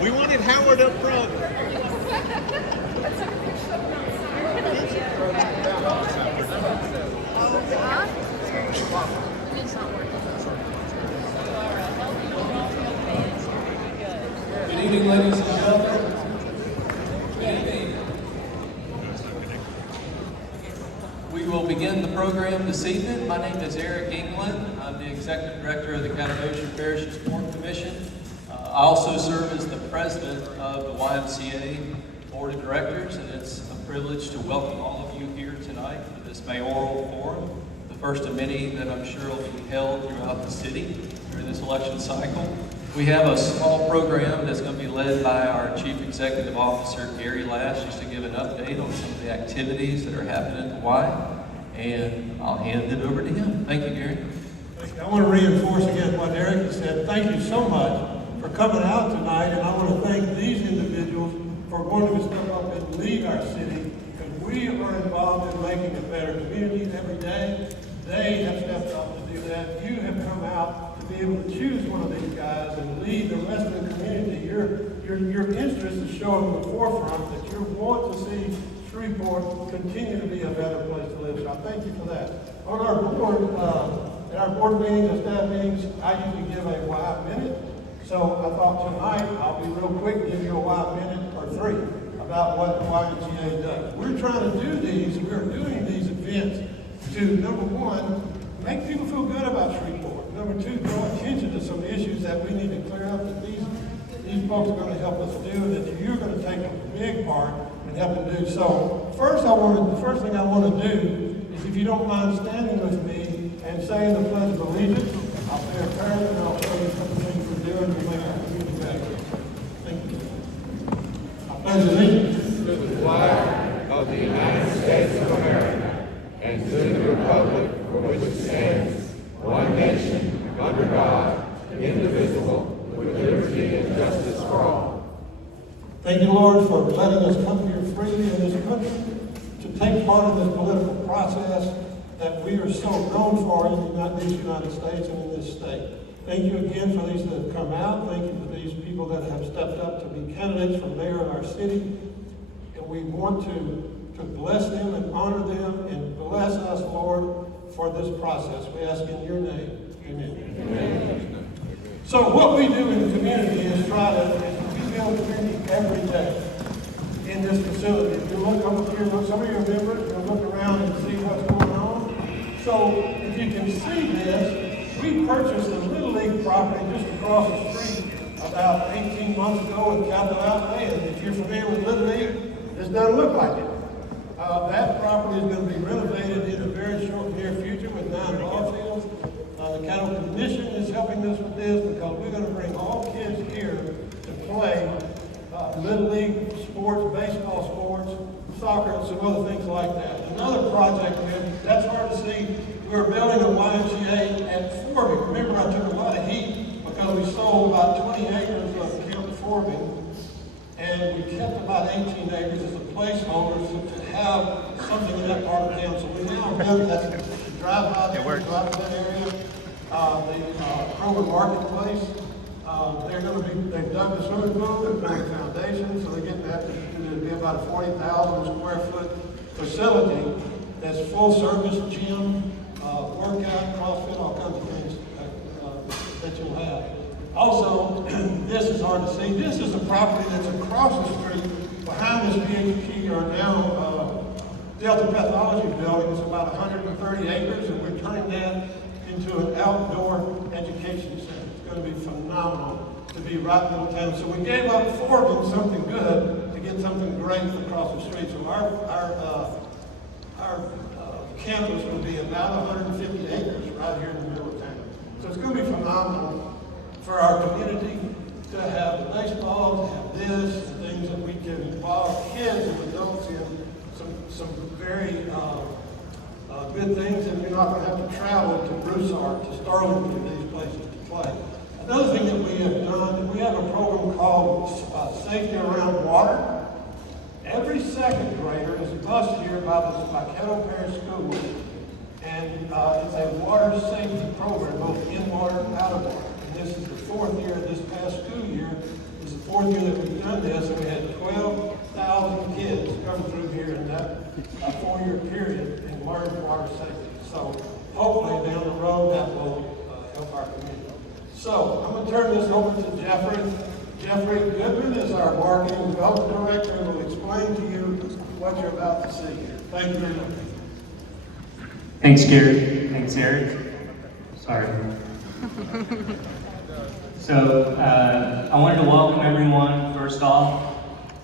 We wanted Howard up front. Good evening, ladies and gentlemen. Good evening. We will begin the program this evening. My name is Eric England. I'm the Executive Director of the Catawba Parish Sport Commission. I also serve as the President of the YMCA Board of Directors, and it's a privilege to welcome all of you here tonight for this mayoral forum, the first of many that I'm sure will be held throughout the city during this election cycle. We have a small program that's going to be led by our Chief Executive Officer, Gary Lash, just to give an update on some of the activities that are happening at the Y, and I'll hand it over to him. Thank you, Gary. I want to reinforce again what Eric has said. Thank you so much for coming out tonight, and I want to thank these individuals for wanting to step up and lead our city, because we are involved in making a better community every day. They have stepped up to do that. You have come out to be able to choose one of these guys and lead the rest of the community. Your interest is showing in the forefront that you want to see Shreveport continue to be a better place to live. So I thank you for that. On our board, at our board meetings and staff meetings, I usually give a Y minute. So I thought tonight I'll be real quick, give you a Y minute or three about what the YMCA does. We're trying to do these, we're doing these events to, number one, make people feel good about Shreveport. Number two, draw attention to some issues that we need to clear up that these folks are going to help us do, and that you're going to take a big part in helping do. So the first thing I want to do is, if you don't mind standing with me and saying the Pledge of Allegiance. I'll say a prayer and I'll show you some things we're doing to make our community better. Thank you. I pledge allegiance to the flag of the United States of America and to the republic for which it stands, one nation, under God, indivisible, with liberty and justice for all. Thank you, Lord, for letting us come here freely in this country to take part in this political process that we are so known for in these United States and in this state. Thank you again for these that have come out. Thank you for these people that have stepped up to be candidates for mayor of our city. And we want to bless them and honor them and bless us, Lord, for this process. We ask in your name. Amen. Amen. So what we do in the community is we build community every day in this facility. If you look over here, some of you remember it, you'll look around and see what's going on. So if you can see this, we purchased a Little League property just across the street about 18 months ago in Capital Outlay. And if you're familiar with Little League, this doesn't look like it. That property is going to be renovated in a very short near future with 9 ball fields. The Cattle Commission is helping us with this because we're going to bring all kids here to play Little League sports, baseball sports, soccer, and some other things like that. Another project, that's hard to see, we're building a YMCA at Forbing. Remember, I took a lot of heat because we sold about 20 acres of Camp Forbing, and we kept about 18 acres as a placeholder to have something in that part of town. So we now have that drive by that area, the Kroger Marketplace. They've dug the swimming pool, they're putting foundations, so they're getting that to be about a 40,000 square foot facility that's full service gym, workout, CrossFit, all kinds of things that you'll have. Also, this is hard to see. This is a property that's across the street. Behind this PHP are now Delta Pathology building. It's about 130 acres, and we're turning that into an outdoor education center. It's going to be phenomenal to be right in the middle of town. So we gave up Foreman something good to get something great across the street. So our campus will be about 150 acres right here in the middle of town. So it's going to be phenomenal for our community to have the baseball, to have this, and things that we can involve kids and adults in some very good things, and you're not going to have to travel to Broussard, to Sterling, to these places to play. Another thing that we have done, we have a program called Safety Around Water. Every second grader is bused here by Kettle Parish School, and it's a water safety program, both in water and out of water. And this is the fourth year, this past school year, is the fourth year that we've done this, and we had 12,000 kids come through here in that 4-year period and learn water safety. So hopefully down the road that will help our community. So I'm going to turn this over to Jeffrey. Jeffrey Goodman is our marketing and development director, and will explain to you what you're about to see here. Thank you very much. Thanks, Gary. Thanks, Eric. Sorry. So, I wanted to welcome everyone, first off.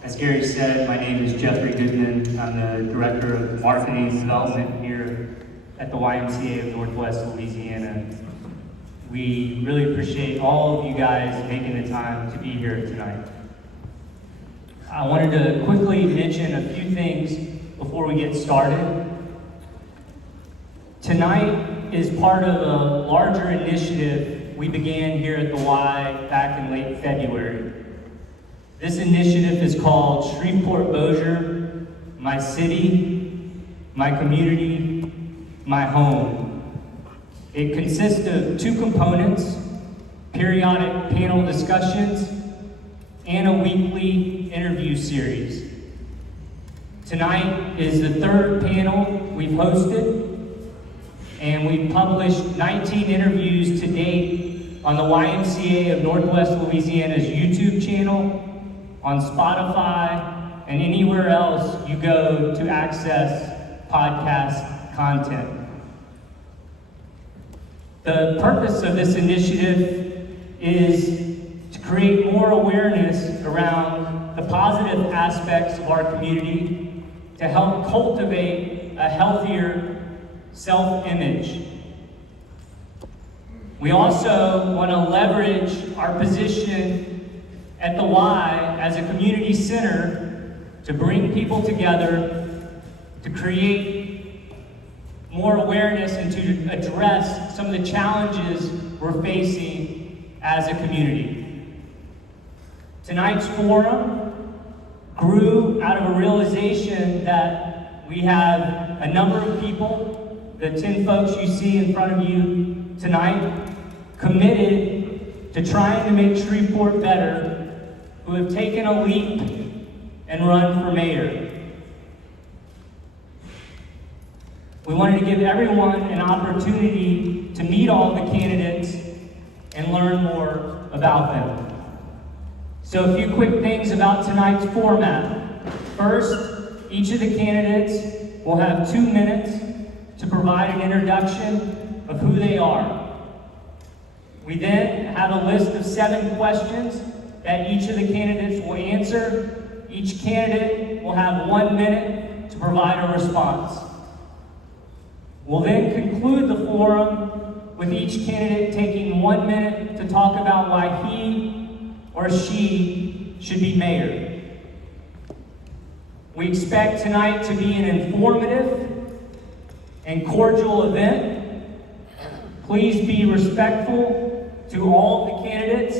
As Gary said, my name is Jeffrey Goodman. I'm the Director of Marketing and Development here at the YMCA of Northwest Louisiana. We really appreciate all of you guys making the time to be here tonight. I wanted to quickly mention a few things before we get started. Tonight is part of a larger initiative we began here at the Y back in late February. This initiative is called Shreveport-Bossier, My City, My Community, My Home. It consists of 2 components: periodic panel discussions and a weekly interview series. Tonight is the 3rd panel we've hosted, and we've published 19 interviews to date on the YMCA of Northwest Louisiana's YouTube channel, on Spotify, and anywhere else you go to access podcast content. The purpose of this initiative is to create more awareness around the positive aspects of our community, to help cultivate a healthier self-image. We also want to leverage our position at the Y as a community center to bring people together, to create more awareness and to address some of the challenges we're facing as a community. Tonight's forum grew out of a realization that we have a number of people, the 10 folks you see in front of you tonight, committed to trying to make Shreveport better, who have taken a leap and run for mayor. We wanted to give everyone an opportunity to meet all the candidates and learn more about them. So a few quick things about tonight's format. First, each of the candidates will have 2 minutes to provide an introduction of who they are. We then have a list of 7 questions that each of the candidates will answer. Each candidate will have 1 minute to provide a response. We'll then conclude the forum with each candidate taking 1 minute to talk about why he or she should be mayor. We expect tonight to be an informative and cordial event. Please be respectful to all of the candidates.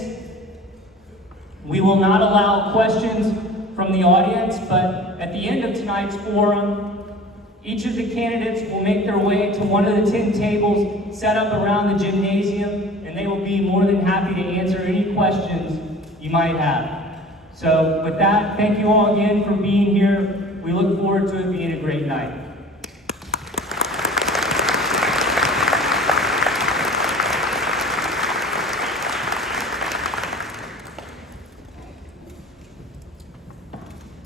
We will not allow questions from the audience, but at the end of tonight's forum, each of the candidates will make their way to one of the 10 tables set up around the gymnasium, and they will be more than happy to answer any questions you might have. So with that, thank you all again for being here. We look forward to it being a great night.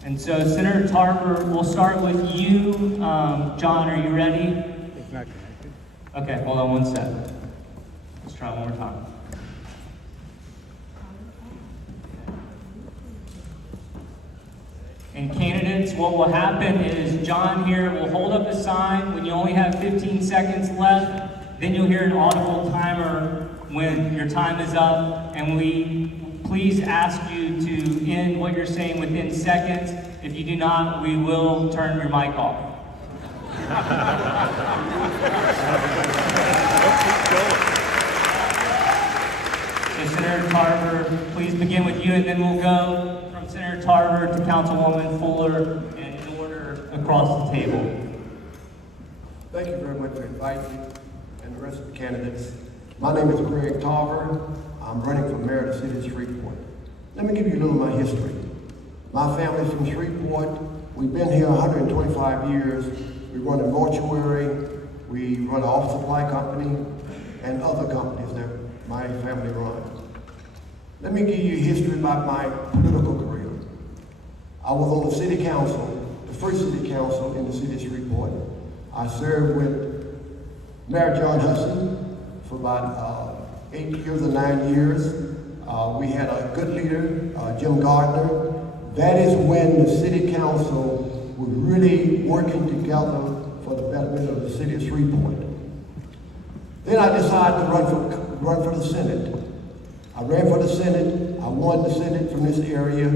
And so Senator Tarver, we'll start with you. John, are you ready? It's not connected. Okay, hold on one sec. Let's try one more time. And candidates, what will happen is John here will hold up a sign when you only have 15 seconds left. Then you'll hear an audible timer when your time is up. And we please ask you to end what you're saying within seconds. If you do not, we will turn your mic off. So Senator Tarver, please begin with you, and then we'll go from Senator Tarver to Councilwoman Fuller and in order across the table. Thank you very much for inviting me and the rest of the candidates. My name is Greg Tarver. I'm running for mayor of the city of Shreveport. Let me give you a little of my history. My family's from Shreveport. We've been here 125 years. We run a mortuary, we run an office supply company, and other companies that my family runs. Let me give you history about my political career. I was on the city council, the first city council in the city of Shreveport. I served with Mayor John Hudson for about 8 years or 9 years. We had a good leader, Jim Gardner. That is when the city council was really working together for the betterment of the city of Shreveport. Then I decided to run for the Senate. I ran for the Senate. I won the Senate from this area.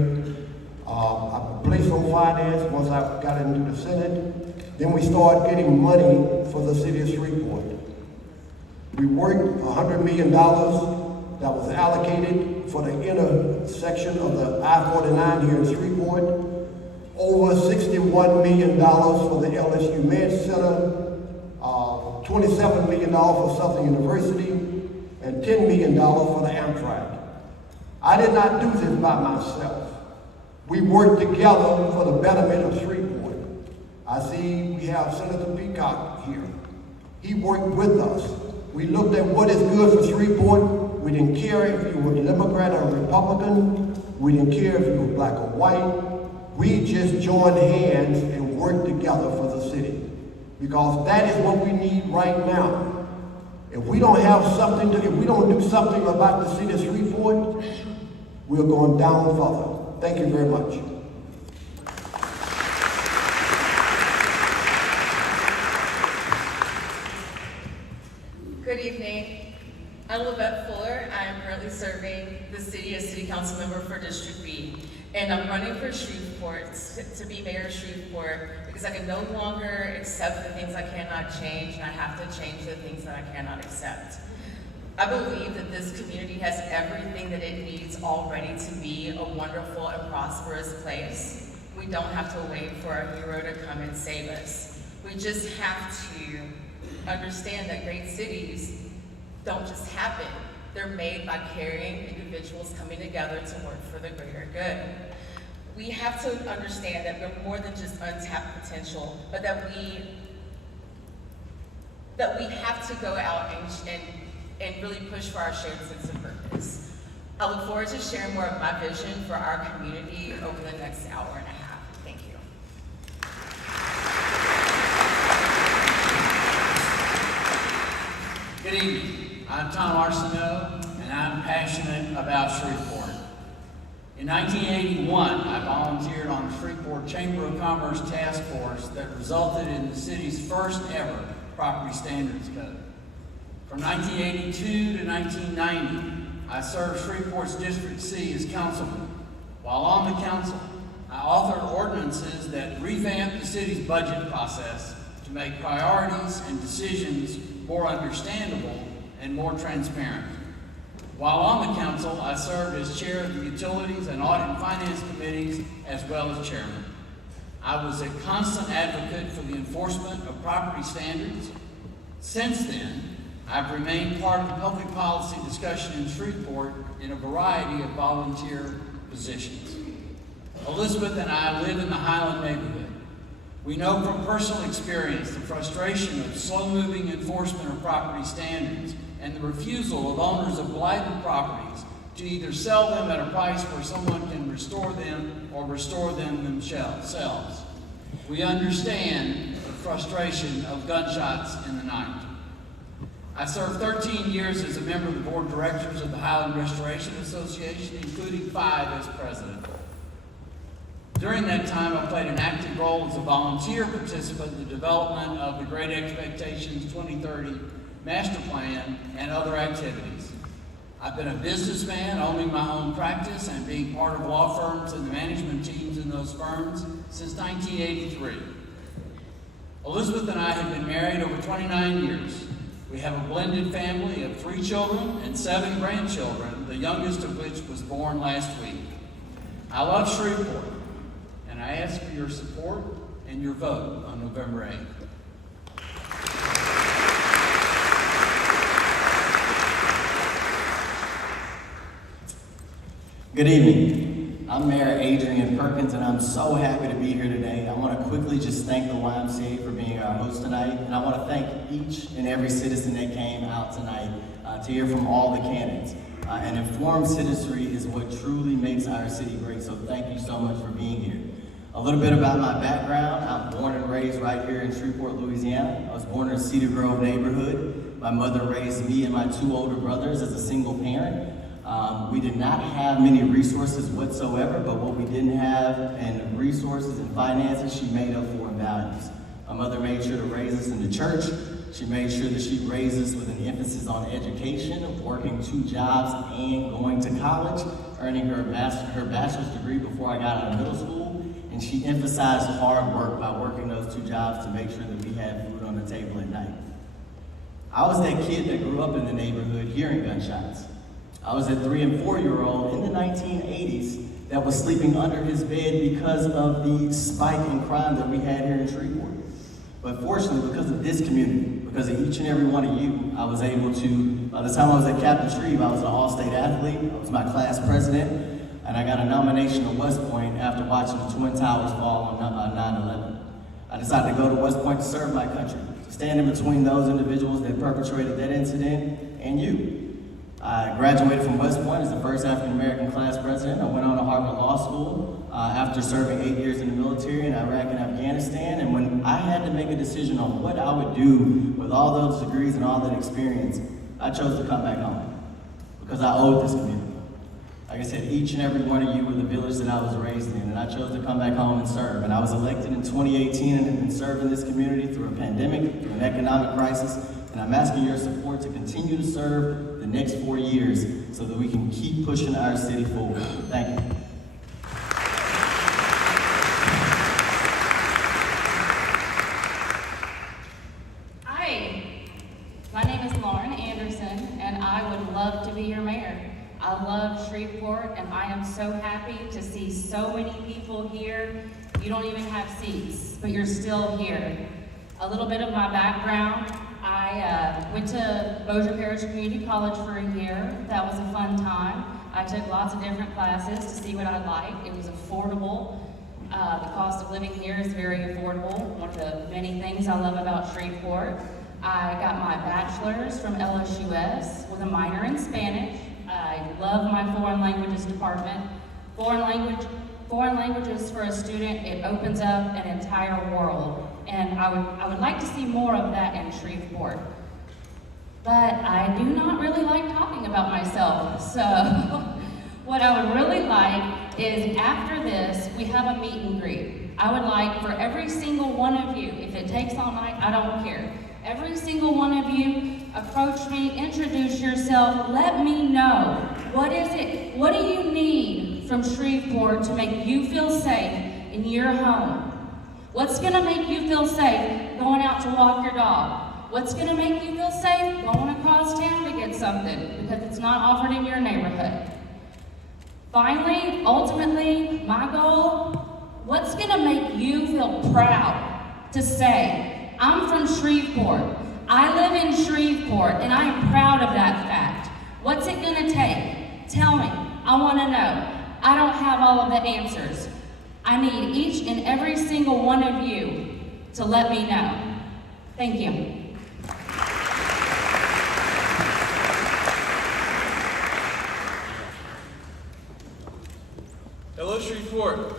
I placed on finance once I got into the Senate. Then we started getting money for the city of Shreveport. We worked $100 million that was allocated for the intersection of the I-49 here in Shreveport. Over $61 million for the LSU Med Center, $27 million for Southern University, and $10 million for the Amtrak. I did not do this by myself. We worked together for the betterment of Shreveport. I see we have Senator Peacock here. He worked with us. We looked at what is good for Shreveport. We didn't care if you were Democrat or Republican. We didn't care if you were black or white. We just joined hands and worked together for the city. Because that is what we need right now. If we don't have something if we don't do something about the city of Shreveport, we're going down further. Thank you very much. Good evening. I'm Levette Fuller. I'm currently serving the city as City Council Member for District B. And I'm running for Shreveport to be Mayor of Shreveport because I can no longer accept the things I cannot change, and I have to change the things that I cannot accept. I believe that this community has everything that it needs already to be a wonderful and prosperous place. We don't have to wait for a hero to come and save us. We just have to understand that great cities don't just happen. They're made by caring individuals coming together to work for the greater good. We have to understand that we're more than just untapped potential, but that we have to go out and really push for our shared sense of purpose. I look forward to sharing more of my vision for our community over the next hour and a half. Thank you. Good evening. I'm Tom Arceneaux, and I'm passionate about Shreveport. In 1981, I volunteered on the Shreveport Chamber of Commerce Task Force that resulted in the city's first ever property standards code. From 1982 to 1990, I served Shreveport's District C as councilman. While on the council, I authored ordinances that revamped the city's budget process to make priorities and decisions more understandable and more transparent. While on the council, I served as chair of the Utilities and Audit and Finance Committees, as well as chairman. I was a constant advocate for the enforcement of property standards. Since then, I've remained part of the public policy discussion in Shreveport in a variety of volunteer positions. Elizabeth and I live in the Highland neighborhood. We know from personal experience the frustration of slow-moving enforcement of property standards and the refusal of owners of blighted properties to either sell them at a price where someone can restore them or restore them themselves. We understand the frustration of gunshots in the night. I served 13 years as a member of the board of directors of the Highland Restoration Association, including 5 as president. During that time, I played an active role as a volunteer participant in the development of the Great Expectations 2030 Master Plan and other activities. I've been a businessman, owning my own practice and being part of law firms and the management teams in those firms since 1983. Elizabeth and I have been married over 29 years. We have a blended family of 3 children and 7 grandchildren, the youngest of which was born last week. I love Shreveport, and I ask for your support and your vote on November 8th. Good evening. I'm Mayor Adrian Perkins, and I'm so happy to be here today. I want to quickly just thank the YMCA for being our host tonight, and I want to thank each and every citizen that came out tonight to hear from all the candidates. An informed citizenry is what truly makes our city great, so thank you so much for being here. A little bit about my background. I'm born and raised right here in Shreveport, Louisiana. I was born in Cedar Grove neighborhood. My mother raised me and my 2 older brothers as a single parent. We did not have many resources whatsoever, but what we didn't have in resources and finances, she made up for in values. My mother made sure to raise us in the church. She made sure that she raised us with an emphasis on education, working 2 jobs and going to college, earning her bachelor's degree before I got out of middle school. And she emphasized hard work by working those 2 jobs to make sure that we had food on the table at night. I was that kid that grew up in the neighborhood hearing gunshots. I was a 3- and 4-year-old in the 1980s that was sleeping under his bed because of the spike in crime that we had here in Shreveport. But fortunately, because of this community, because of each and every one of you, I was able to, by the time I was at Captain Shreve, I was an all-state athlete, I was my class president, and I got a nomination at West Point after watching the Twin Towers fall on 9/11. I decided to go to West Point to serve my country, to stand in between those individuals that perpetrated that incident and you. I graduated from West Point as the first African-American class president. I went on to Harvard Law School after serving 8 years in the military in Iraq and Afghanistan. And when I had to make a decision on what I would do with all those degrees and all that experience, I chose to come back home because I owed this community. Like I said, each and every one of you were the village that I was raised in, and I chose to come back home and serve. And I was elected in 2018 and have been serving this community through a pandemic, through an economic crisis, and I'm asking your support to continue to serve the next 4 years so that we can keep pushing our city forward. Thank you. Hi, my name is Lauren Anderson, and I would love to be your mayor. I love Shreveport, and I am so happy to see so many people here. You don't even have seats, but you're still here. A little bit of my background. I went to Bossier Parish Community College for a year. That was a fun time. I took lots of different classes to see what I liked. It was affordable. The cost of living here is very affordable. One of the many things I love about Shreveport. I got my bachelor's from LSUS with a minor in Spanish. I love my foreign languages department. Foreign languages for a student, it opens up an entire world. And I would like to see more of that in Shreveport. But I do not really like talking about myself. So what I would really like is after this, we have a meet and greet. I would like for every single one of you, if it takes all night, I don't care. Every single one of you approach me, introduce yourself, let me know. What is it? What do you need from Shreveport to make you feel safe in your home? What's gonna make you feel safe going out to walk your dog? What's gonna make you feel safe going across town to get something because it's not offered in your neighborhood? Finally, ultimately, my goal, what's gonna make you feel proud to say, I'm from Shreveport, I live in Shreveport, and I am proud of that fact. What's it gonna take? Tell me, I wanna know. I don't have all of the answers. I need each and every single one of you to let me know. Thank you. Hello, Shreveport.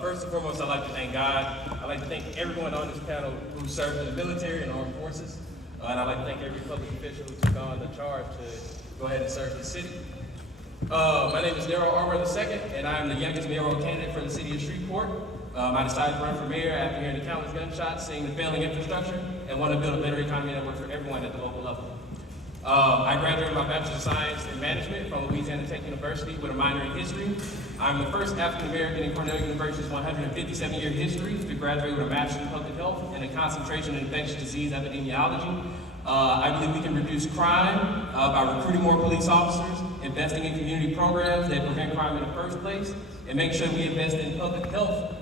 First and foremost, I'd like to thank God. I'd like to thank everyone on this panel who served in the military and armed forces. And I'd like to thank every public official who took on the charge to go ahead and serve the city. My name is Darryl II, and I am the youngest mayoral candidate for the city of Shreveport. I decided to run for mayor after hearing the countless gunshots, seeing the failing infrastructure, and want to build a better economy that works for everyone at the local level. I graduated my Bachelor of Science in Management from Louisiana Tech University with a minor in history. I'm the first African American in Cornell University's 157-year history to graduate with a Master's in Public Health and a concentration in Infectious Disease Epidemiology. I believe we can reduce crime by recruiting more police officers, investing in community programs that prevent crime in the first place, and make sure we invest in public health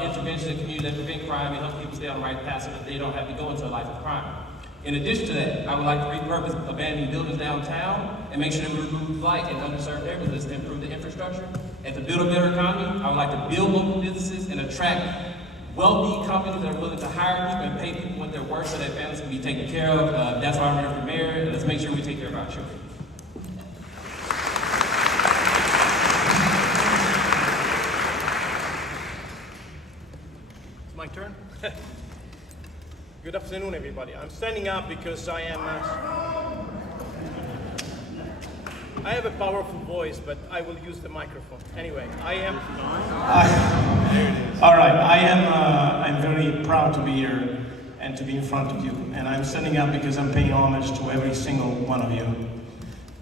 intervention in communities that prevent crime and help people stay on the right path so that they don't have to go into a life of crime. In addition to that, I would like to repurpose abandoned buildings downtown and make sure that we remove blight in underserved neighborhoods to improve the infrastructure. And to build a better economy, I would like to build local businesses and attract wealthy companies that are willing to hire people and pay people what they're worth so that families can be taken care of. That's why I'm running for mayor, and let's make sure we take care of our children. It's my turn. Good afternoon, everybody. I'm standing up because I have a powerful voice, but I will use the microphone. Anyway, I'm very proud to be here and to be in front of you. And I'm standing up because I'm paying homage to every single one of you.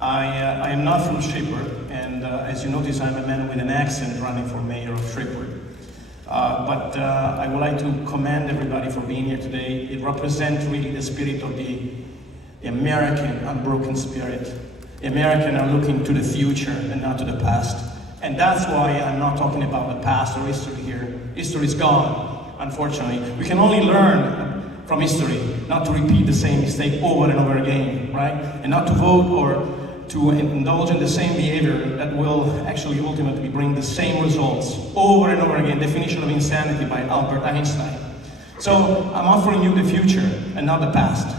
I am not from Shreveport, and as you notice, I'm a man with an accent running for mayor of Shreveport. But I would like to commend everybody for being here today. It represents really the spirit of the American unbroken spirit. The Americans are looking to the future and not to the past. And that's why I'm not talking about the past or history here. History is gone, unfortunately. We can only learn from history, not to repeat the same mistake over and over again, right? And not to vote or to indulge in the same behavior that will actually ultimately bring the same results over and over again. Definition of insanity by Albert Einstein. So I'm offering you the future and not the past.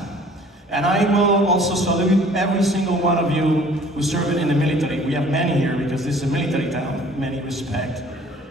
And I will also salute every single one of you who served in the military. We have many here because this is a military town, in many respects.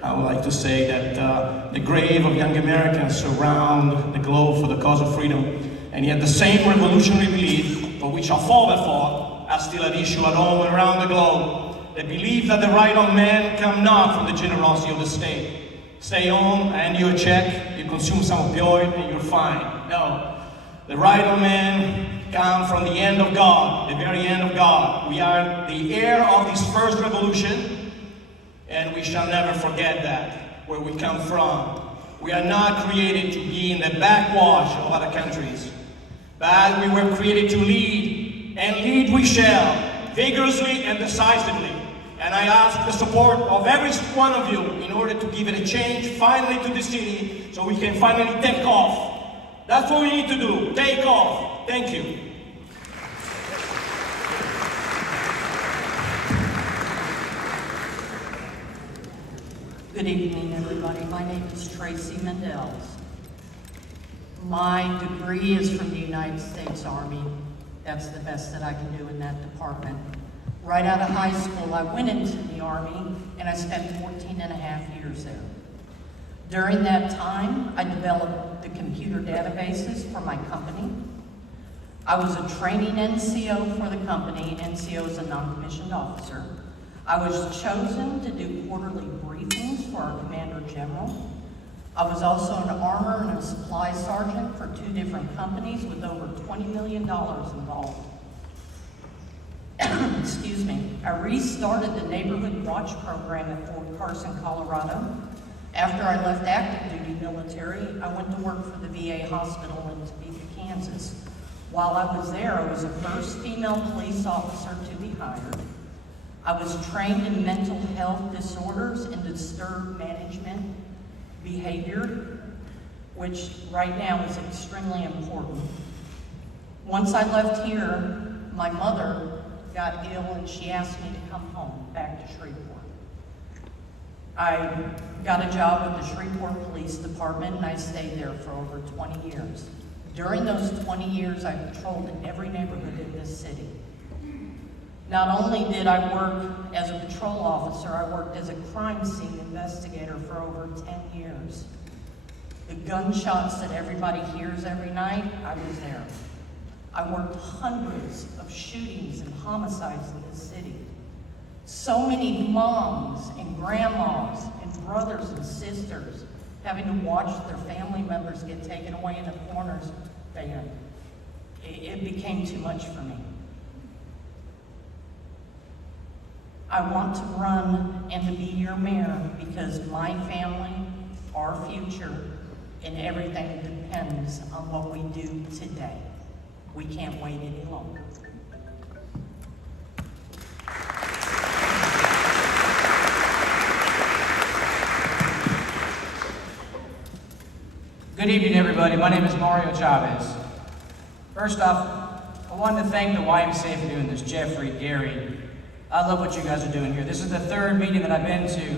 I would like to say that the grave of young Americans surround the globe for the cause of freedom. And yet the same revolutionary belief for which our father fought are still at issue at home and around the globe. The belief that the right of man come not from the generosity of the state. Stay home, hand you a check, you consume some opioid, and you're fine. No. The right of man comes from the hand of God, the very hand of God. We are the heir of this first revolution, and we shall never forget that, where we come from. We are not created to be in the backwash of other countries, but we were created to lead, and lead we shall, vigorously and decisively. And I ask the support of every one of you in order to give it a change finally to the city, so we can finally take off. That's what we need to do, take off. Thank you. Good evening, everybody. My name is Tracy Mendels. My degree is from the United States Army. That's the best that I can do in that department. Right out of high school, I went into the Army, and I spent 14 and a half years there. During that time, I developed the computer databases for my company. I was a training NCO for the company. NCO is a non-commissioned officer. I was chosen to do quarterly briefings for our Commander General. I was also an armor and a supply sergeant for 2 different companies with over $20 million involved. Excuse me. I restarted the Neighborhood Watch program at Fort Carson, Colorado. After I left active duty military, I went to work for the VA hospital in Topeka, Kansas. While I was there, I was the first female police officer to be hired. I was trained in mental health disorders and disturbed management behavior, which right now is extremely important. Once I left here, my mother got ill and she asked me to come home, back to Shreveport. I got a job with the Shreveport Police Department and I stayed there for over 20 years. During those 20 years, I patrolled in every neighborhood in this city. Not only did I work as a patrol officer, I worked as a crime scene investigator for over 10 years. The gunshots that everybody hears every night, I was there. I worked hundreds of shootings and homicides in the city. So many moms and grandmas and brothers and sisters having to watch their family members get taken away in the corners. It became too much for me. I want to run and to be your mayor because my family, our future, and everything depends on what we do today. We can't wait any longer. Good evening, everybody. My name is Mario Chavez. First off, I wanted to thank the YMCA for doing this. Jeffrey, Gary, I love what you guys are doing here. This is the third meeting that I've been to.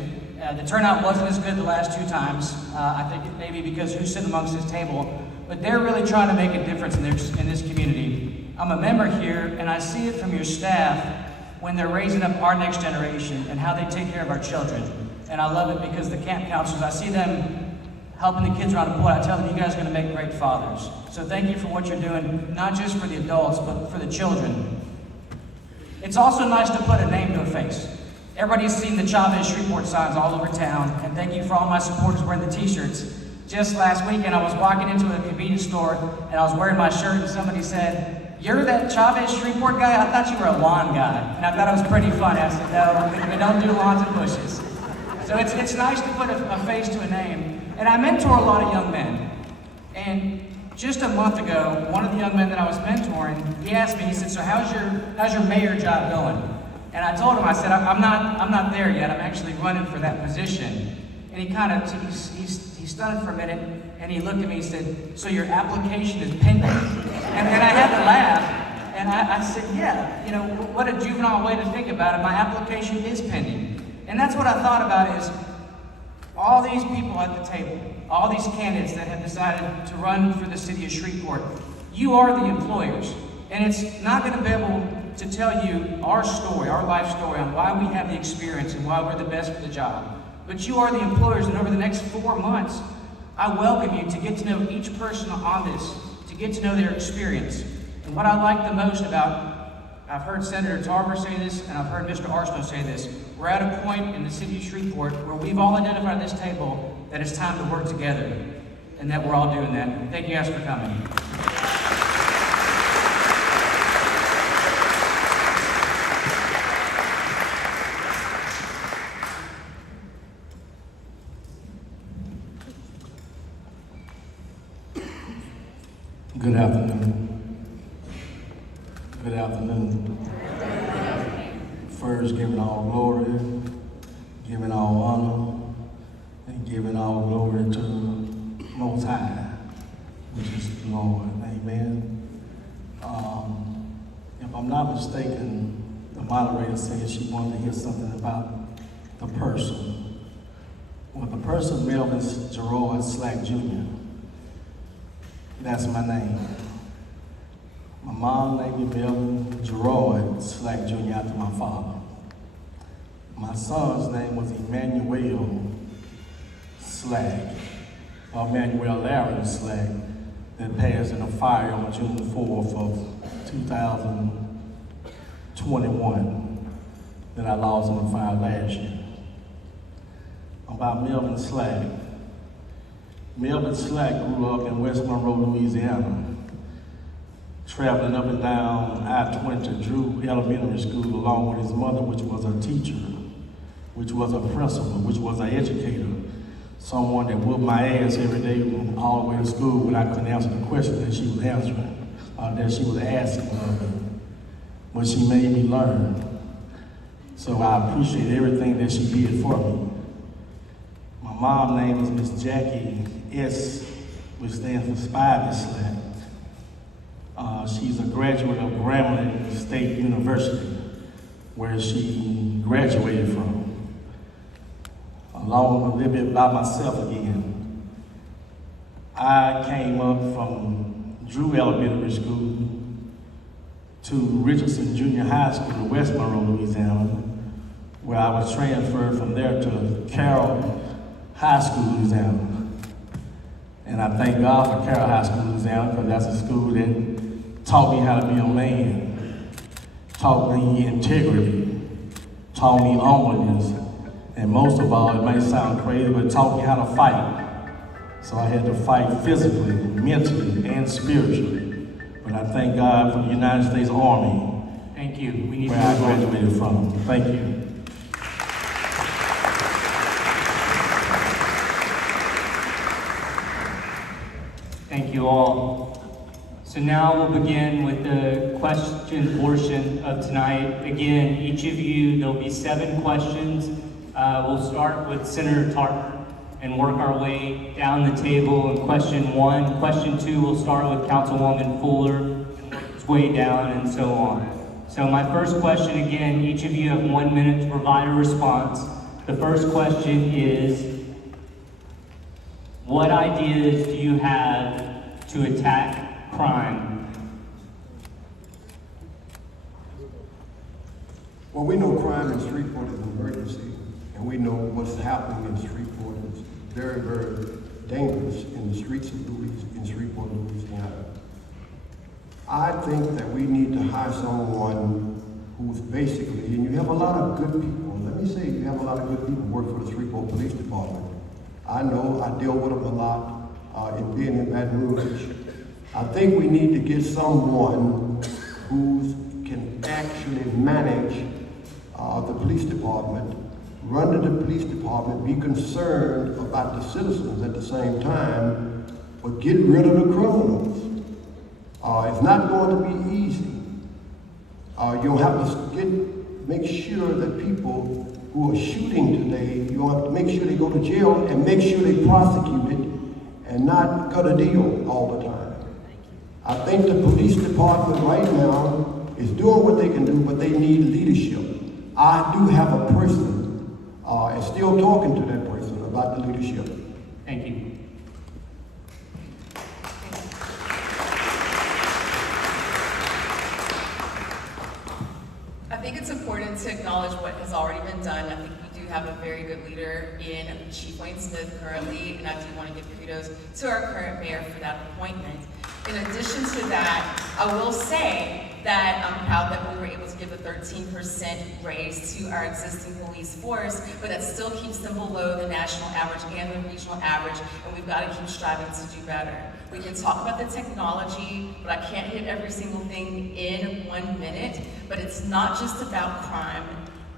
The turnout wasn't as good the last 2 times. I think it may be because who's sitting amongst this table, but they're really trying to make a difference in this community. I'm a member here, and I see it from your staff when they're raising up our next generation and how they take care of our children. And I love it because the camp counselors, I see them helping the kids around the point. I tell them, you guys are going to make great fathers. So thank you for what you're doing, not just for the adults, but for the children. It's also nice to put a name to a face. Everybody's seen the Chavez Shreveport signs all over town, and thank you for all my supporters wearing the t-shirts. Just last weekend, I was walking into a convenience store, and I was wearing my shirt, and somebody said, "You're that Chavez Shreveport guy? I thought you were a lawn guy." And I thought it was pretty funny. I said, "No, we don't do lawns and bushes." So it's nice to put a face to a name. And I mentor a lot of young men. And just a month ago, one of the young men that I was mentoring, he asked me, he said, "So how's your mayor job going?" And I told him, I said, I'm not there yet. I'm actually running for that position. And he kind of, he stunned for a minute, and he looked at me and said, "So your application is pending?" And I had to laugh. And I said, "Yeah, you know, what a juvenile way to think about it. My application is pending." And that's what I thought about is, all these people at the table, all these candidates that have decided to run for the city of Shreveport, you are the employers. And it's not going to be able to tell you our story, our life story on why we have the experience and why we're the best for the job. But you are the employers, and over the next 4 months, I welcome you to get to know each person on this, to get to know their experience. And what I like the most about, I've heard Senator Tarver say this, and I've heard Mr. Arceneaux say this, we're at a point in the city of Shreveport where we've all identified at this table that it's time to work together, and that we're all doing that. Thank you guys for coming. Good afternoon. Good afternoon. First, giving all glory, giving all honor, and giving all glory to the Most High, which is the Lord. Amen. If I'm not mistaken, the moderator said she wanted to hear something about the person. Well, the person, Melvin Gerard Slack Jr., that's my name. My mom named me Melvin Gerard Slack Jr. after my father. My son's name was Emmanuel Slack, or Emmanuel Larry Slack, that passed in a fire on June 4th of 2021 that I lost in a fire last year. About Melvin Slack. Melvin Slack grew up in West Monroe, Louisiana, traveling up and down I-20 to Drew Elementary School along with his mother, which was a teacher, which was a principal, which was an educator, someone that whooped my ass every day all the way to school when I couldn't answer the question that she was answering, that she was asking of me. But she made me learn. So I appreciate everything that she did for me. My mom's name is Miss Jackie S., which stands for Spivey Slack. She's a graduate of Grambling State University, where she graduated from. Along a little bit about myself again. I came up from Drew Elementary School to Richardson Junior High School in West Monroe, Louisiana, where I was transferred from there to Carroll High School, Louisiana. And I thank God for Carroll High School, Louisiana, because that's a school that taught me how to be a man, taught me integrity, taught me humbleness, and most of all, it may sound crazy, but it taught me how to fight. So I had to fight physically, mentally, and spiritually. But I thank God for the United States Army. Thank you. We need where I graduated from. Thank you. Thank you all. So now we'll begin with the question portion of tonight. Again, each of you, there'll be 7 questions. We'll start with Senator Tarver and work our way down the table in question 1. Question 2, we'll start with Councilwoman Fuller and work its way down and so on. So my first question, again, each of you have 1 minute to provide a response. The first question is, what ideas do you have to attack crime? Well, we know crime in Shreveport is an emergency, and we know what's happening in Shreveport is very, very dangerous in the streets of Shreveport, Louisiana. I think that we need to hire someone who's basically, and you have a lot of good people. Let me say, you have a lot of good people work for the Shreveport Police Department. I know, I deal with them a lot in being in Baton Rouge. I think we need to get someone who can actually manage the police department, run to the police department, be concerned about the citizens at the same time, but get rid of the criminals. It's not going to be easy. You'll have to make sure that people who are shooting today, you'll have to make sure they go to jail and make sure they prosecute it and not cut a deal all the time. I think the police department right now is doing what they can do, but they need leadership. I do have a person, and still talking to that person about the leadership. Thank you. I think it's important to acknowledge what has already been done. I think we do have a very good leader in Chief Wayne Smith currently, and I do want to give kudos to our current mayor for that appointment. In addition to that, I will say that I'm proud that we were able to give a 13% raise to our existing police force, but that still keeps them below the national average and the regional average, and we've got to keep striving to do better. We can talk about the technology, but I can't hit every single thing in 1 minute, but it's not just about crime,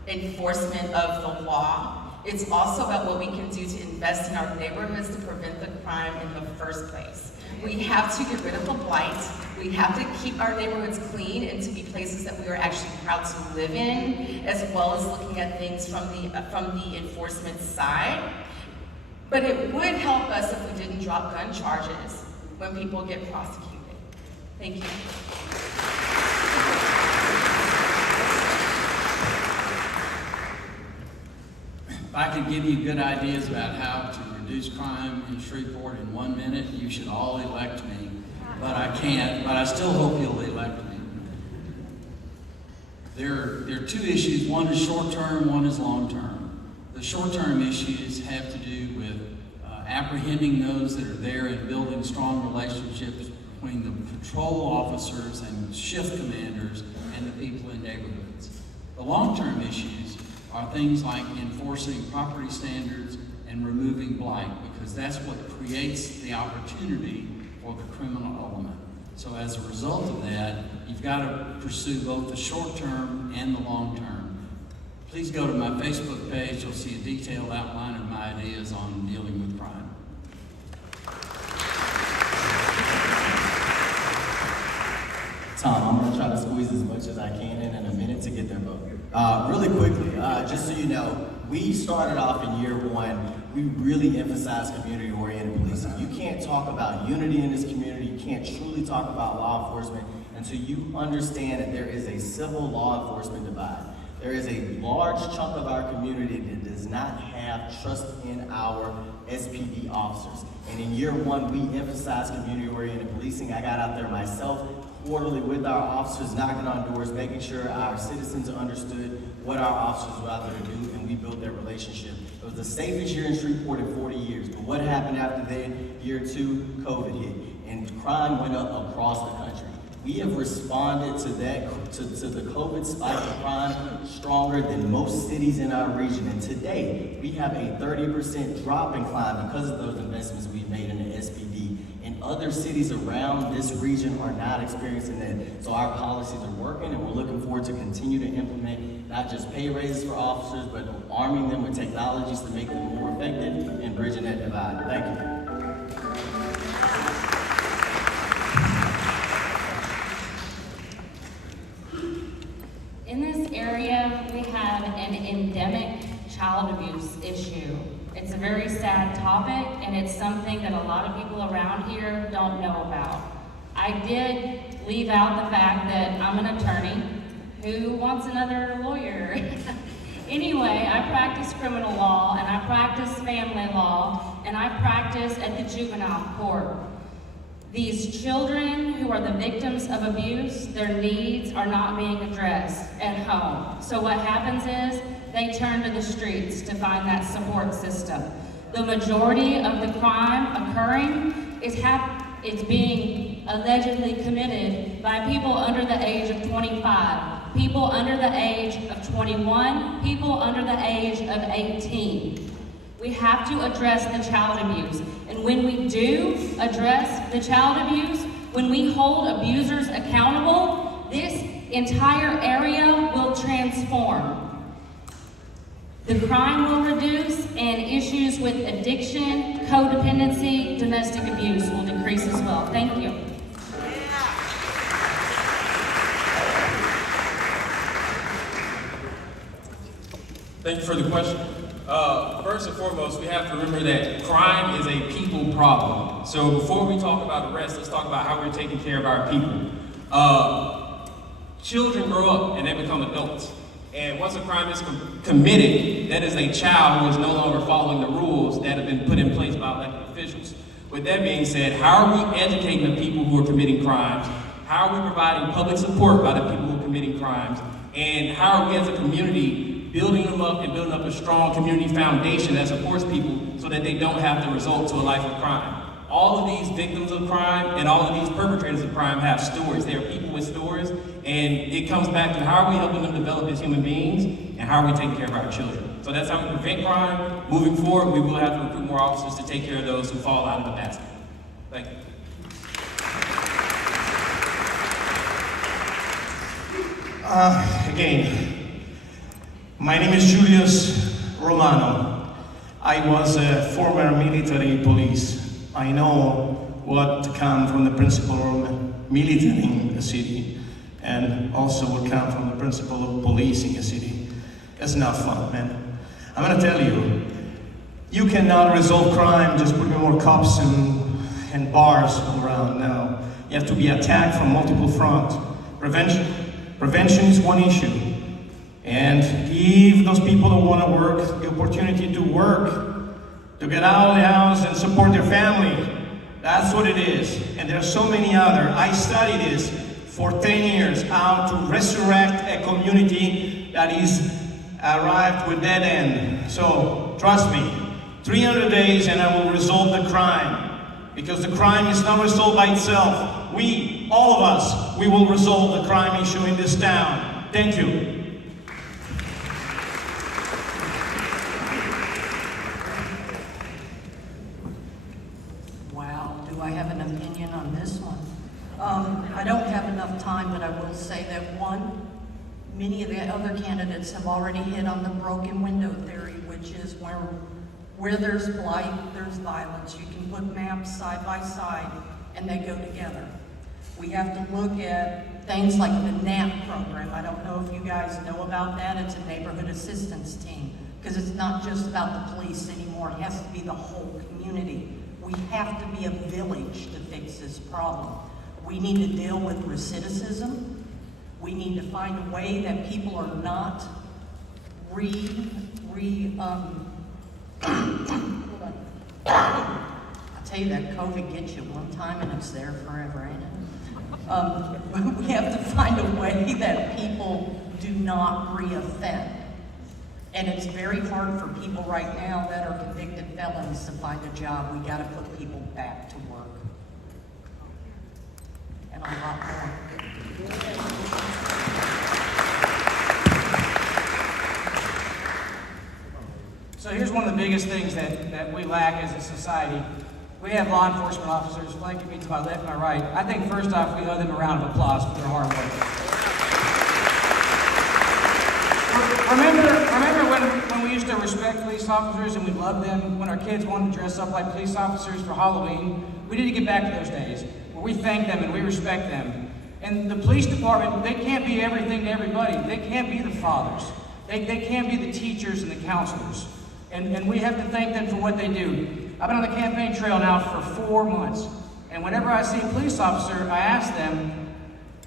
enforcement of the law. It's also about what we can do to invest in our neighborhoods to prevent the crime in the first place. We have to get rid of the blight. We have to keep our neighborhoods clean and to be places that we are actually proud to live in, as well as looking at things from the enforcement side. But it would help us if we didn't drop gun charges when people get prosecuted. Thank you. If I could give you good ideas about how to reduce crime in Shreveport in 1 minute, you should all elect me. But I can't, but I still hope you'll elect me. There are 2 issues. One is short-term, one is long-term. The short-term issues have to do with apprehending those that are there and building strong relationships between the patrol officers and shift commanders and the people in neighborhoods. The long-term issues are things like enforcing property standards and removing blight, because that's what creates the opportunity for the criminal element. So as a result of that, you've got to pursue both the short-term and the long-term. Please go to my Facebook page. You'll see a detailed outline of my ideas on dealing with crime. Tom, I'm going to try to squeeze as much as I can in a minute to get their vote. Really quickly, just so you know, we started off in year 1, we really emphasized community-oriented policing. You can't talk about unity in this community, you can't truly talk about law enforcement until you understand that there is a civil law enforcement divide. There is a large chunk of our community that does not have trust in our SPD officers. And in year 1, we emphasized community-oriented policing. I got out there myself, quarterly with our officers, knocking on doors, making sure our citizens understood what our officers were out there to do, and we built that relationship. It was the safest year in Shreveport in 40 years, but what happened after that? Year 2, COVID hit, and crime went up across the country. We have responded to that, to the COVID spike of crime stronger than most cities in our region. And today, we have a 30% drop in crime because of those investments we've made in the SPD. And other cities around this region are not experiencing that. So our policies are working, and we're looking forward to continue to implement not just pay raises for officers, but arming them with technologies to make them more effective and bridging that divide. Thank you. In this area, we have an endemic child abuse issue. It's a very sad topic, and it's something that a lot of people around here don't know about. I did leave out the fact that I'm an attorney. Who wants another lawyer? Anyway, I practice criminal law, and I practice family law, and I practice at the juvenile court. These children who are the victims of abuse, their needs are not being addressed at home. So what happens is they turn to the streets to find that support system. The majority of the crime occurring is being allegedly committed by people under the age of 25, people under the age of 21, people under the age of 18. We have to address the child abuse. And when we do address the child abuse, when we hold abusers accountable, this entire area will transform. The crime will reduce, and issues with addiction, codependency, domestic abuse will decrease as well. Thank you. Thank you for the question. First and foremost, we have to remember that crime is a people problem. So before we talk about arrests, let's talk about how we're taking care of our people. Children grow up and they become adults. And once a crime is committed, that is a child who is no longer following the rules that have been put in place by elected officials. With that being said, how are we educating the people who are committing crimes? How are we providing public support by the people who are committing crimes? And how are we as a community building them up and building up a strong community foundation that supports people so that they don't have to resort to a life of crime? All of these victims of crime and all of these perpetrators of crime have stories. They are people with stories, and it comes back to how are we helping them develop as human beings, and how are we taking care of our children? So that's how we prevent crime. Moving forward, we will have to recruit more officers to take care of those who fall out of the basket. Thank you. Again, my name is Julius Romano. I was a former military police. I know what to come from the principle of militating a city, and also what come from the principle of policing a city. It's not fun, man. I'm gonna tell you, you cannot resolve crime just putting more cops and bars around now. You have to be attacked from multiple fronts. Prevention is one issue. And give those people who want to work the opportunity to work, to get out of the house and support their family. That's what it is. And there are so many other. I studied this for 10 years, how to resurrect a community that is arrived with dead end. So trust me, 300 days and I will resolve the crime. Because the crime is not resolved by itself. We, all of us, we will resolve the crime issue in this town. Thank you. Do I have an opinion on this one? I don't have enough time, but I will say that one, many of the other candidates have already hit on the broken window theory, which is where there's blight, there's violence. You can put maps side by side and they go together. We have to look at things like the NAP program. I don't know if you guys know about that. It's a neighborhood assistance team, because it's not just about the police anymore. It has to be the whole community. We have to be a village to fix this problem. We need to deal with recidivism. We need to find a way that people are not I'll tell you that COVID gets you one time and it's there forever, ain't it? We have to find a way that people do not re-offend. And it's very hard for people right now that are convicted felons to find a job. We gotta put people back to work. And a lot more. So here's one of the biggest things that we lack as a society. We have law enforcement officers flanking me to my left and my right. I think first off, we owe them a round of applause for their hard work. Remember when we used to respect police officers and we loved them, when our kids wanted to dress up like police officers for Halloween? We need to get back to those days where we thank them and we respect them. And the police department, they can't be everything to everybody. They can't be the fathers. They can't be the teachers and the counselors. And we have to thank them for what they do. I've been on the campaign trail now for 4 months. And whenever I see a police officer, I ask them,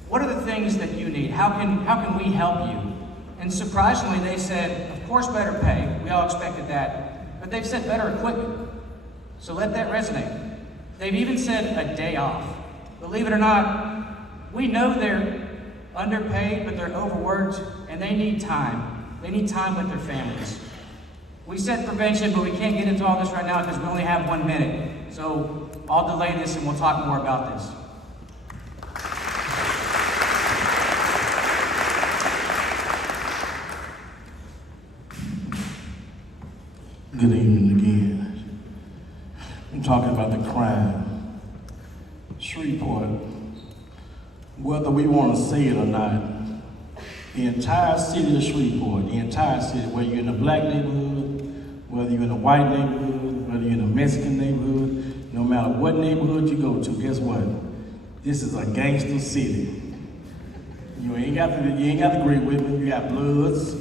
what are the things that you need? How can we help you? And surprisingly, they said, of course, better pay. We all expected that. But they've said better equipment. So let that resonate. They've even said a day off. Believe it or not, we know they're underpaid, but they're overworked, and they need time. They need time with their families. We said prevention, but we can't get into all this right now because we only have 1 minute. So I'll delay this and we'll talk more about this. Good evening again. I'm talking about the crime. Shreveport, whether we want to say it or not, the entire city of Shreveport, the entire city, whether you're in a black neighborhood, whether you're in a white neighborhood, whether you're in a Mexican neighborhood, no matter what neighborhood you go to, guess what? This is a gangster city. You ain't got to agree with me. You got Bloods,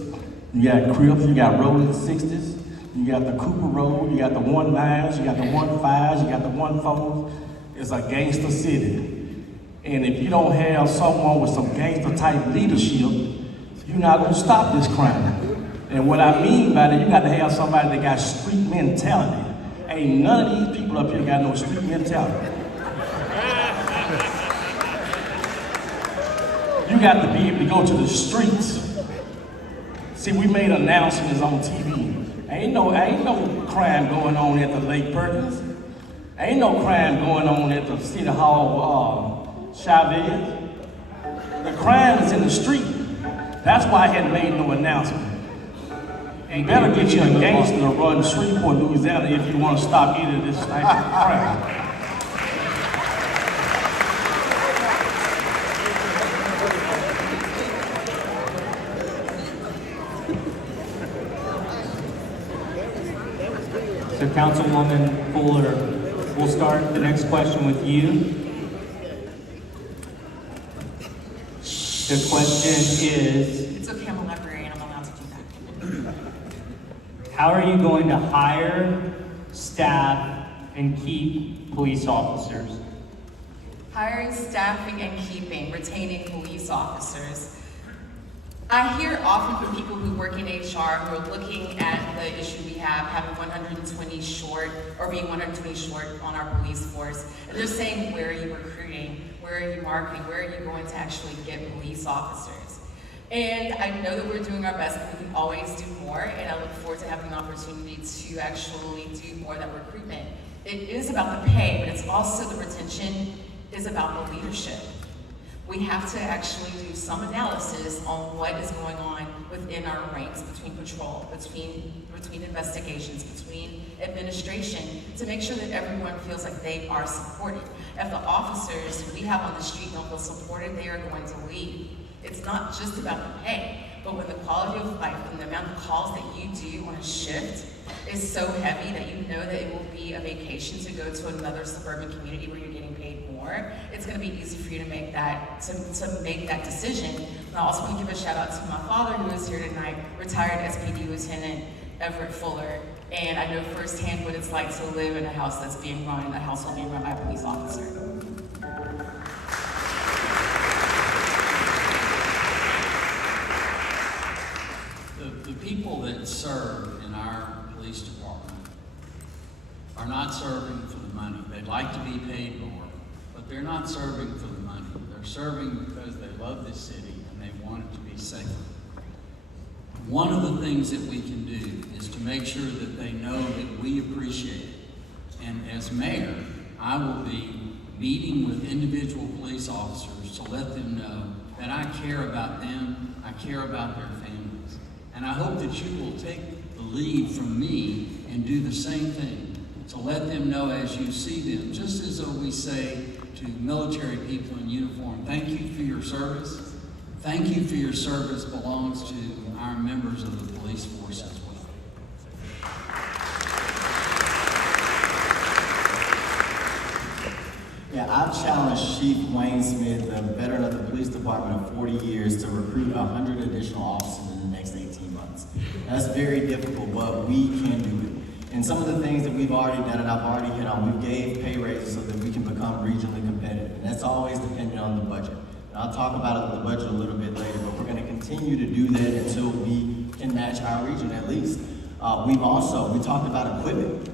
you got Crips, you got Rolling 60s, you got the Cooper Road, you got the 19s, you got the 15s, you got the 14s. It's a gangster city. And if you don't have someone with some gangster type leadership, you're not gonna stop this crime. And what I mean by that, you got to have somebody that got street mentality. Ain't none of these people up here got no street mentality. You got to be able to go to the streets. See, we made announcements on TV. Ain't no crime going on at the Lake Perkins. Ain't no crime going on at the City Hall, Chavez. The crime is in the street. That's why I hadn't made no announcement. You better get you a gangster to run Shreveport, Louisiana if you want to stop any of this type of crime. So Councilwoman Fuller, we'll start the next question with you. The question is... It's okay, I'm a librarian, I'm allowed to do that. How are you going to hire, staff, and keep police officers? Hiring, staffing, and keeping, retaining police officers. I hear often from people who work in HR who are looking at the issue we have, having 120 short, or being 120 short on our police force. And they're saying, where are you recruiting? Where are you marketing? Where are you going to actually get police officers? And I know that we're doing our best, but we can always do more, and I look forward to having an opportunity to actually do more of that recruitment. It is about the pay, but it's also the retention is about the leadership. We have to actually do some analysis on what is going on within our ranks, between patrol, between investigations, between administration, to make sure that everyone feels like they are supported. If the officers we have on the street don't feel supported, they are going to leave. It's not just about the pay, but when the quality of life and the amount of calls that you do on a shift is so heavy that you know that it will be a vacation to go to another suburban community where you're getting paid more, it's going to be easy for you to make that decision. And I also want to give a shout out to my father who is here tonight, retired SPD Lieutenant Everett Fuller, and I know firsthand what it's like to live in a house that's being run, a household being run by a police officer. The people that serve in our police department are not serving for the money. They'd like to be paid more, but they're not serving for the money. They're serving because they love this city and they want it to be safer. One of the things that we can do is to make sure that they know that we appreciate it. And as mayor, I will be meeting with individual police officers to let them know that I care about them, I care about their families. And I hope that you will take the lead from me and do the same thing, to let them know as you see them, just as though we say to military people in uniform, thank you for your service. Thank you for your service belongs to our members of the police force as well. Yeah, I've challenged Chief Wayne Smith, a veteran of the police department of 40 years, to recruit 100 additional officers in the next 18 months. That's very difficult, but we can do it. And some of the things that we've already done, and I've already hit on, we gave pay raises so that we can become regionally competitive. And that's always dependent on the budget. And I'll talk about the budget a little bit later, but we're going to continue to do that until we can match our region at least. We talked about equipment.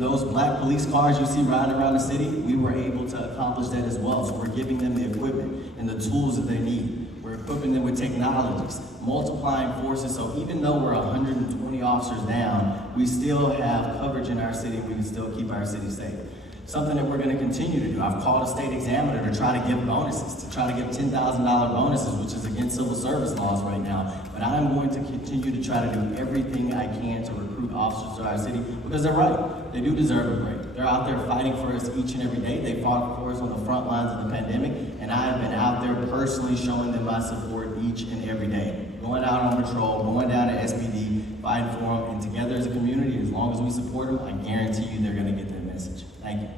Those black police cars you see riding around the city, we were able to accomplish that as well. So we're giving them the equipment and the tools that they need. We're equipping them with technologies, multiplying forces. So even though we're 120 officers down, we still have coverage in our city and we can still keep our city safe. Something that we're going to continue to do. I've called a state examiner to try to give bonuses, to try to give $10,000 bonuses, which is against civil service laws right now. But I'm going to continue to try to do everything I can to recruit officers to our city because they're right. They do deserve a break. They're out there fighting for us each and every day. They fought for us on the front lines of the pandemic, and I have been out there personally showing them my support each and every day. Going out on patrol, going down to SPD, fighting for them, and together as a community, as long as we support them, I guarantee you they're going to get their message. Thank you.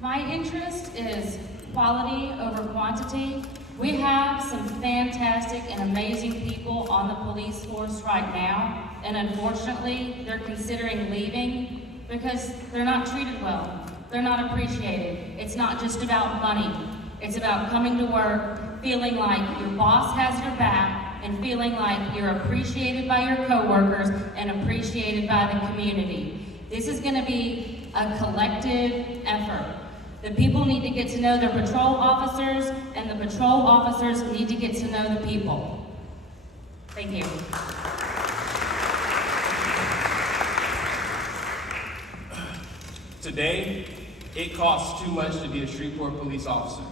My interest is quality over quantity. We have some fantastic and amazing people on the police force right now, and unfortunately, they're considering leaving because they're not treated well. They're not appreciated. It's not just about money. It's about coming to work, feeling like your boss has your back, and feeling like you're appreciated by your coworkers and appreciated by the community. This is going to be a collective effort. The people need to get to know their patrol officers, and the patrol officers need to get to know the people. Thank you. Today, it costs too much to be a Shreveport police officer.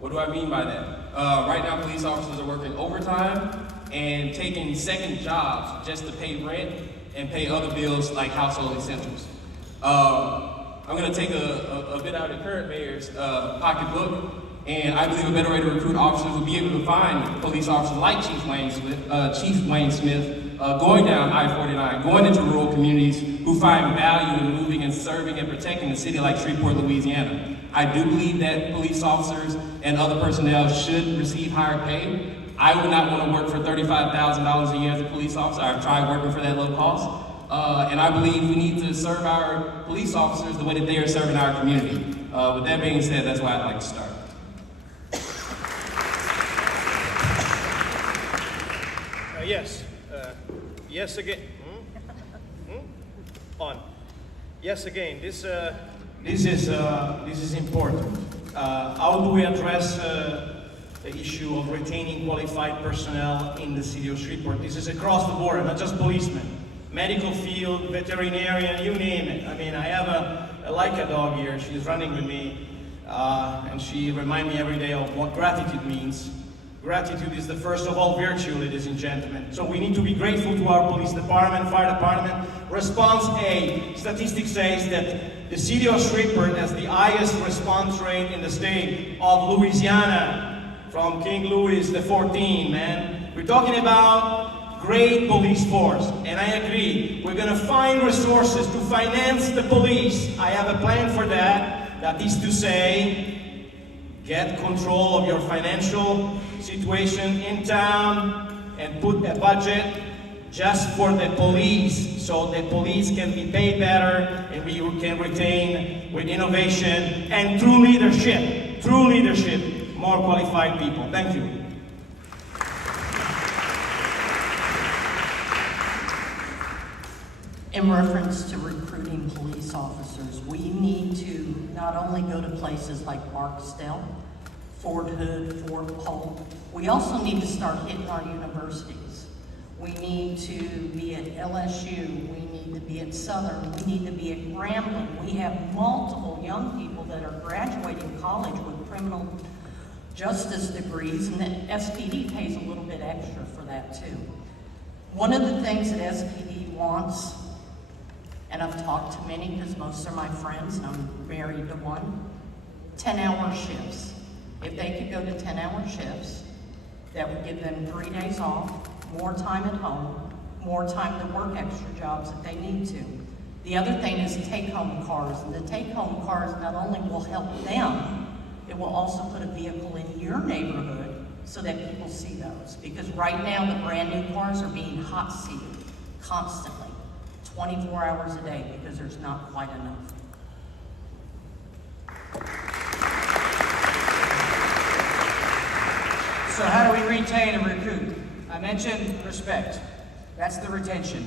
What do I mean by that? Right now, police officers are working overtime and taking second jobs just to pay rent and pay other bills like household essentials. I'm going to take a bit out of the current mayor's pocketbook, and I believe a better way to recruit officers will be able to find police officers like Chief Wayne Smith, going down I-49, going into rural communities who find value in moving and serving and protecting the city like Shreveport, Louisiana. I do believe that police officers and other personnel should receive higher pay. I would not want to work for $35,000 a year as a police officer. I've tried working for that low cost. And I believe we need to serve our police officers the way that they are serving our community. With that being said, that's why I'd like to start. Yes again. On. Yes again. This is important. How do we address the issue of retaining qualified personnel in the city of Shreveport? This is across the board, not just policemen. Medical field, veterinarian, you name it. I mean, I have a Leica dog here. She's running with me, and she reminds me every day of what gratitude means. Gratitude is the first of all virtue, ladies and gentlemen. So we need to be grateful to our police department, fire department. Response A, statistics says that the city of Shreveport has the highest response rate in the state of Louisiana, from King Louis XIV, man. We're talking about great police force, and I agree. We're gonna find resources to finance the police. I have a plan for that. That is to say, get control of your financial situation in town and put a budget just for the police, so the police can be paid better and we can retain with innovation and through leadership, more qualified people. Thank you. in reference to recruiting police officers. We need to not only go to places like Barksdale, Fort Hood, Fort Polk, we also need to start hitting our universities. We need to be at LSU, we need to be at Southern, we need to be at Grambling. We have multiple young people that are graduating college with criminal justice degrees, and the SPD pays a little bit extra for that too. One of the things that SPD wants, and I've talked to many because most are my friends and I'm married to one, 10-hour shifts. If they could go to 10-hour shifts, that would give them 3 days off, more time at home, more time to work extra jobs if they need to. The other thing is take-home cars, and the take-home cars not only will help them, it will also put a vehicle in your neighborhood so that people see those. Because right now, the brand new cars are being hot seated constantly, 24 hours a day, because there's not quite enough. So how do we retain and recruit? I mentioned respect. That's the retention.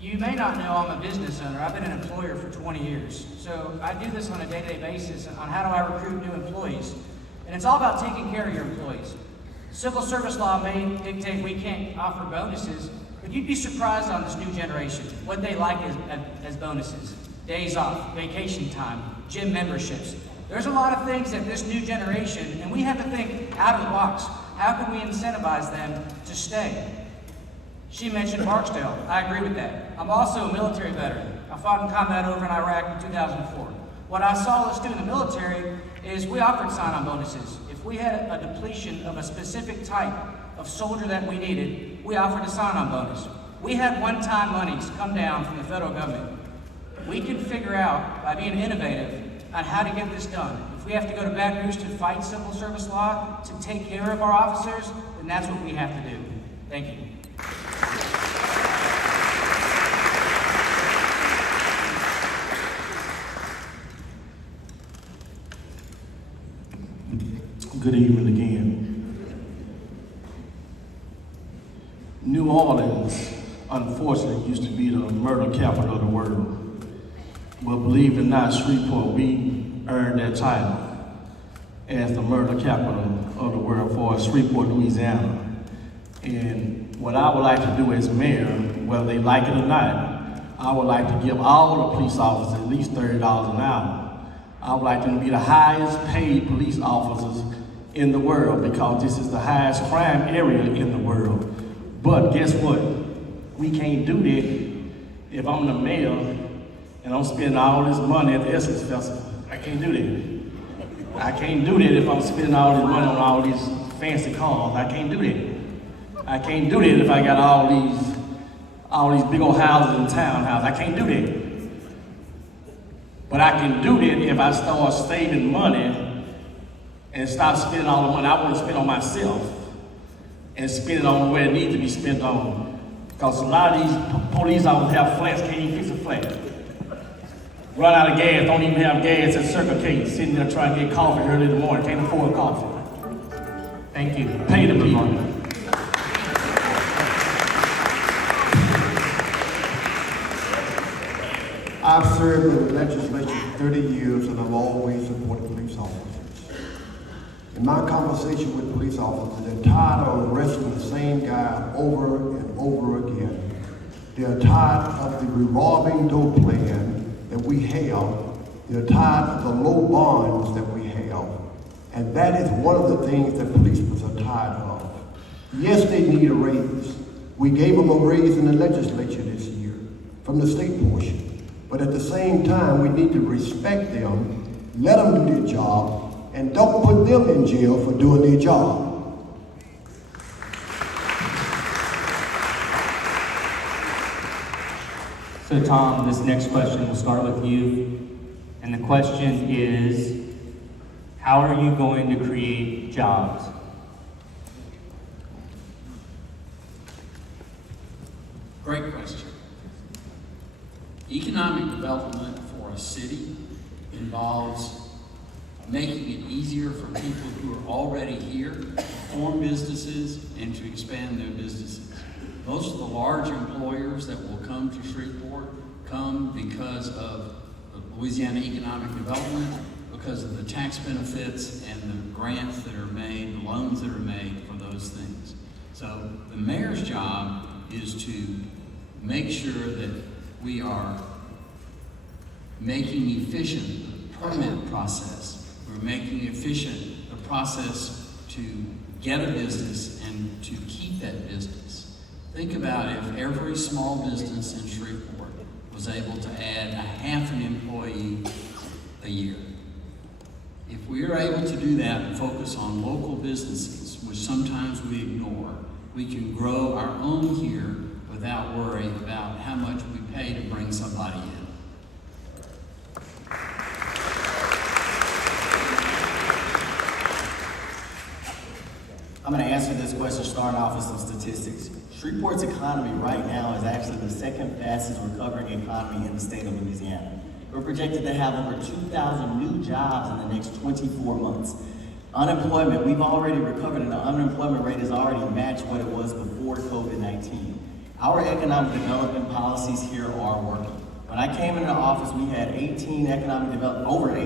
You may not know I'm a business owner. I've been an employer for 20 years. So I do this on a day-to-day basis on how do I recruit new employees. And it's all about taking care of your employees. Civil service law may dictate we can't offer bonuses, but you'd be surprised on this new generation, what they like as bonuses. Days off, vacation time, gym memberships. There's a lot of things that this new generation, and we have to think out of the box. How can we incentivize them to stay? She mentioned Barksdale. I agree with that. I'm also a military veteran. I fought in combat over in Iraq in 2004. What I saw us do in the military is we offered sign-on bonuses. If we had a depletion of a specific type of soldier that we needed, we offered a sign-on bonus. We had one-time monies come down from the federal government. We can figure out, by being innovative, on how to get this done. If we have to go to Baton Rouge to fight civil service law, to take care of our officers, then that's what we have to do. Thank you. Good evening again. New Orleans, unfortunately, used to be the murder capital of the world. But believe it or not, Shreveport, we earned that title as the murder capital of the world for Shreveport, Louisiana. And what I would like to do as mayor, whether they like it or not, I would like to give all the police officers at least $30 an hour. I would like them to be the highest paid police officers in the world because this is the highest crime area in the world. But guess what? We can't do that if I'm the mayor and I'm spending all this money at the Essence Festival. I can't do that. I can't do that if I'm spending all this money on all these fancy cars. I can't do that. I can't do that if I got all these big old houses and townhouses. I can't do that. But I can do that if I start saving money and stop spending all the money I want to spend on myself and spend it on where it needs to be spent on. Because a lot of these police officers have flats, can't even fix a flat. Run out of gas, don't even have gas at Circle K, sitting there trying to get coffee early in the morning, can't afford coffee. Thank you. Pay the people. I've served in the legislature for 30 years and I've always supported police officers. In my conversation with police officers, they're tired of arresting the same guy over and over again. They're tired of the revolving door plan that we have. They're tired of the low bonds that we have. And that is one of the things that policemen are tired of. Yes, they need a raise. We gave them a raise in the legislature this year from the state portion. But at the same time, we need to respect them, let them do their job, and don't put them in jail for doing their job. So Tom, this next question will start with you. And the question is, how are you going to create jobs? Great question. Economic development for a city involves making it easier for people who are already here to form businesses and to expand their businesses. Most of the large employers that will come to Shreveport come because of Louisiana economic development, because of the tax benefits and the grants that are made, the loans that are made for those things. So the mayor's job is to make sure that we are making efficient the permit process. We're making efficient the process to get a business and to keep that business. Think about if every small business in Shreveport was able to add a half an employee a year. If we are able to do that and focus on local businesses, which sometimes we ignore, we can grow our own here without worrying about how much we pay to bring somebody in. I'm going to answer this question starting off with some statistics. Shreveport's economy right now is actually the second fastest recovering economy in the state of Louisiana. We're projected to have over 2,000 new jobs in the next 24 months. Unemployment, we've already recovered, and the unemployment rate has already matched what it was before COVID-19. Our economic development policies here are working. When I came into office, we had economic development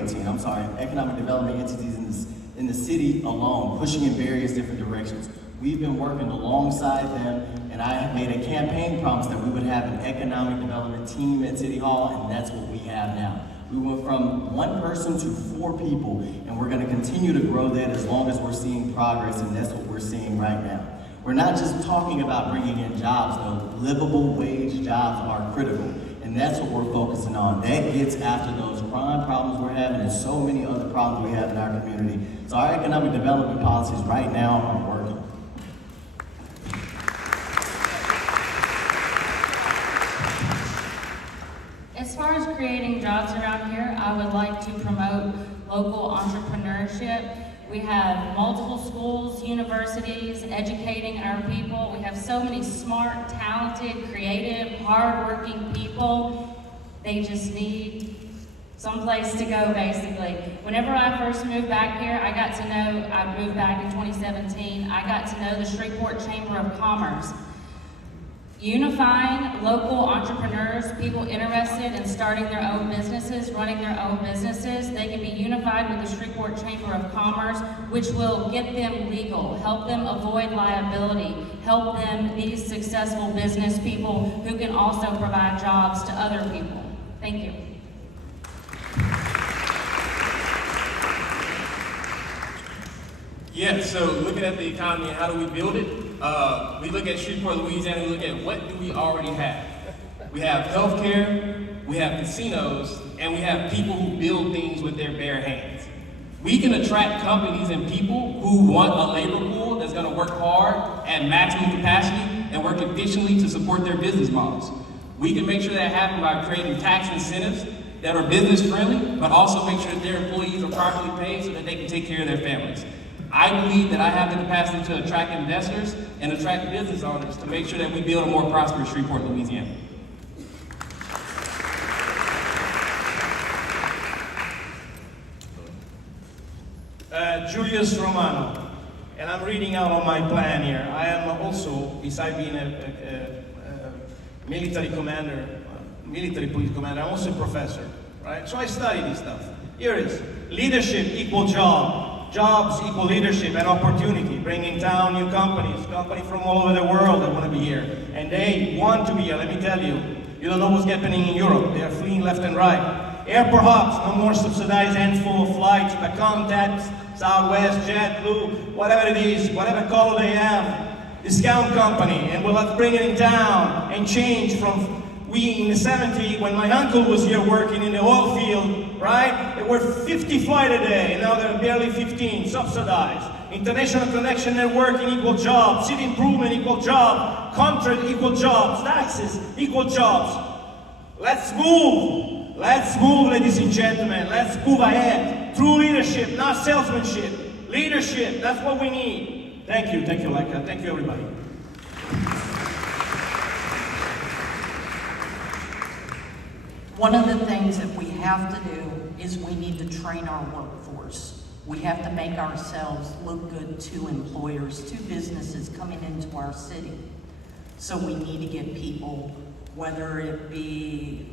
entities in the city alone, pushing in various different directions. We've been working alongside them, and I made a campaign promise that we would have an economic development team at City Hall, and that's what we have now. We went from 1 person to 4 people, and we're gonna continue to grow that as long as we're seeing progress, and that's what we're seeing right now. We're not just talking about bringing in jobs, though. Livable wage jobs are critical, and that's what we're focusing on. That gets after those crime problems we're having and so many other problems we have in our community. So our economic development policies right now are working. As far as creating jobs around here, I would like to promote local entrepreneurship. We have multiple schools, universities, educating our people. We have so many smart, talented, creative, hardworking people. They just need someplace to go, basically. Whenever I first moved back here, I moved back in 2017, I got to know the Shreveport Chamber of Commerce. Unifying local entrepreneurs, people interested in starting their own businesses, running their own businesses, they can be unified with the Shreveport Chamber of Commerce, which will get them legal, help them avoid liability, help them be successful business people who can also provide jobs to other people. Thank you. Yeah, so looking at the economy and how do we build it, we look at Shreveport, Louisiana, we look at what do we already have. We have healthcare, we have casinos, and we have people who build things with their bare hands. We can attract companies and people who want a labor pool that's gonna work hard at maximum capacity and work efficiently to support their business models. We can make sure that happens by creating tax incentives that are business friendly, but also make sure that their employees are properly paid so that they can take care of their families. I believe that I have the capacity to attract investors and attract business owners to make sure that we build a more prosperous Shreveport, Louisiana. Julius Romano, and I'm reading out on my plan here. I am also, besides being a military commander, military police commander, I'm also a professor, right? So I study this stuff. Here is leadership equal job. Jobs equal leadership and opportunity, bringing down new companies from all over the world that want to be here. And they want to be here, let me tell you. You don't know what's happening in Europe. They are fleeing left and right. Airport hubs, no more subsidized handful of flights, Pacom, TAPS, Southwest, JetBlue, whatever it is, whatever color they have. Discount company, and we'll have to bring it down and change from in the 70s, when my uncle was here working in the oil field, right? There were 50 flights a day, and now there are barely 15, subsidized. International connection networking equal jobs, city improvement equal job, contract equal jobs, taxes equal jobs. Let's move, ladies and gentlemen, let's move ahead. True leadership, not salesmanship. Leadership, that's what we need. Thank you, Leica, thank you everybody. One of the things that we have to do is we need to train our workforce. We have to make ourselves look good to employers, to businesses coming into our city. So we need to get people, whether it be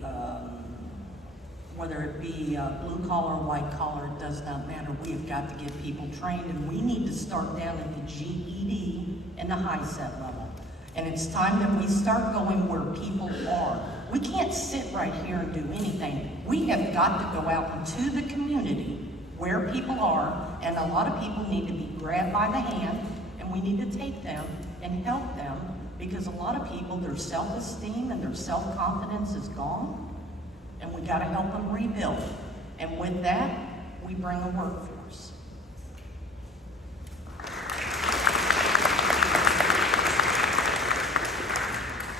blue collar, white collar, it does not matter. We have got to get people trained, and we need to start down at the GED and the high set level. And it's time that we start going where people are. We can't sit right here and do anything. We have got to go out into the community where people are, and a lot of people need to be grabbed by the hand, and we need to take them and help them, because a lot of people, their self-esteem and their self-confidence is gone, and we gotta help them rebuild. And with that, we bring a workforce.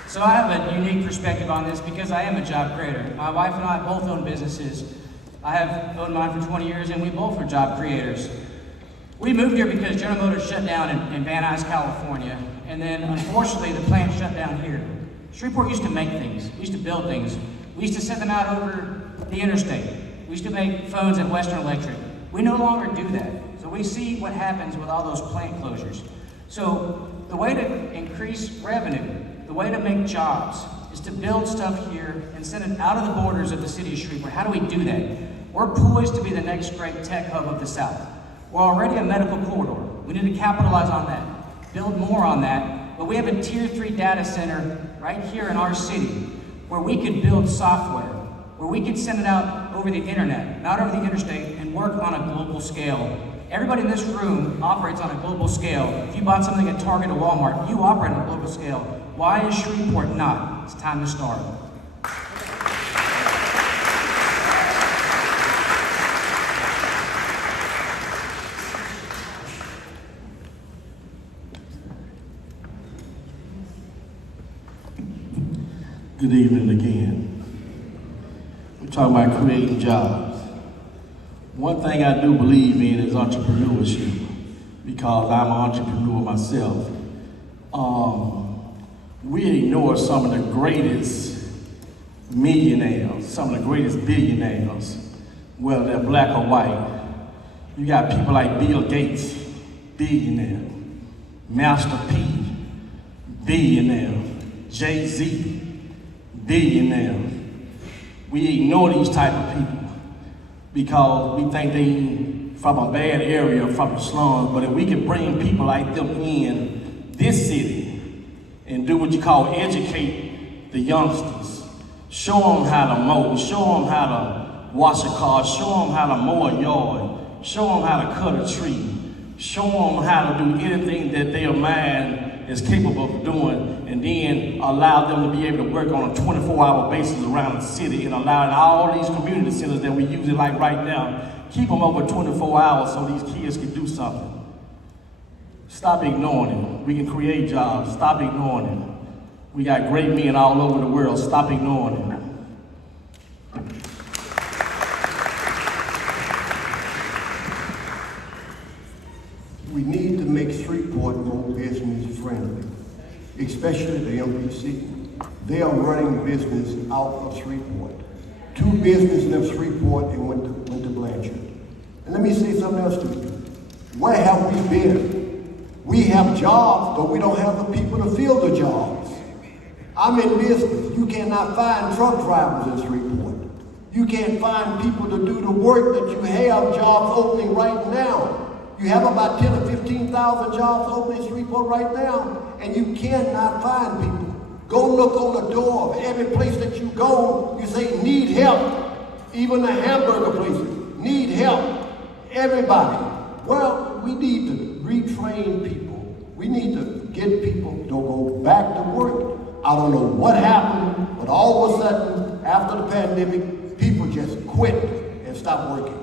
So I have a unique perspective on this because I am a job creator. My wife and I both own businesses. I have owned mine for 20 years, and we both are job creators. We moved here because General Motors shut down in Van Nuys, California, and then unfortunately the plant shut down here. Shreveport used to make things. We used to build things. We used to send them out over the interstate. We used to make phones at Western Electric. We no longer do that. So we see what happens with all those plant closures. So the way to increase revenue, the way to make jobs, is to build stuff here and send it out of the borders of the city of Shreveport. How do we do that? We're poised to be the next great tech hub of the South. We're already a medical corridor. We need to capitalize on that, build more on that. But we have a Tier 3 data center right here in our city where we could build software, where we could send it out over the internet, not over the interstate, and work on a global scale. Everybody in this room operates on a global scale. If you bought something at Target or Walmart, you operate on a global scale. Why is Shreveport not? It's time to start. Good evening again. We're talking about creating jobs. One thing I do believe in is entrepreneurship, because I'm an entrepreneur myself. We ignore some of the greatest millionaires, some of the greatest billionaires, whether they're black or white. You got people like Bill Gates, billionaire, Master P, billionaire, Jay-Z, billionaire. We ignore these type of people because we think they from a bad area, from the slums. But if we can bring people like them in this city and do what you call educate the youngsters, show them how to mow, show them how to wash a car, show them how to mow a yard, show them how to cut a tree, show them how to do anything that their mind is capable of doing, and then allow them to be able to work on a 24-hour basis around the city, and allowing all these community centers that we use it like right now, keep them over 24 hours so these kids can do something. Stop ignoring it. We can create jobs. Stop ignoring it. We got great men all over the world. Stop ignoring it. We need to make Shreveport more business friendly, especially the MPC. They are running business out of Shreveport. 2 businesses left Shreveport and went to Blanchard. And let me say something else to you. Where have we been? We have jobs, but we don't have the people to fill the jobs. I'm in business. You cannot find truck drivers in Shreveport. You can't find people to do the work that you have jobs opening right now. You have about 10 or 15,000 jobs opening in Shreveport right now, and you cannot find people. Go look on the door of every place that you go. You say, need help. Even the hamburger places, need help. Everybody. Well, we need to retrain people. We need to get people to go back to work. I don't know what happened, but all of a sudden, after the pandemic, people just quit and stopped working.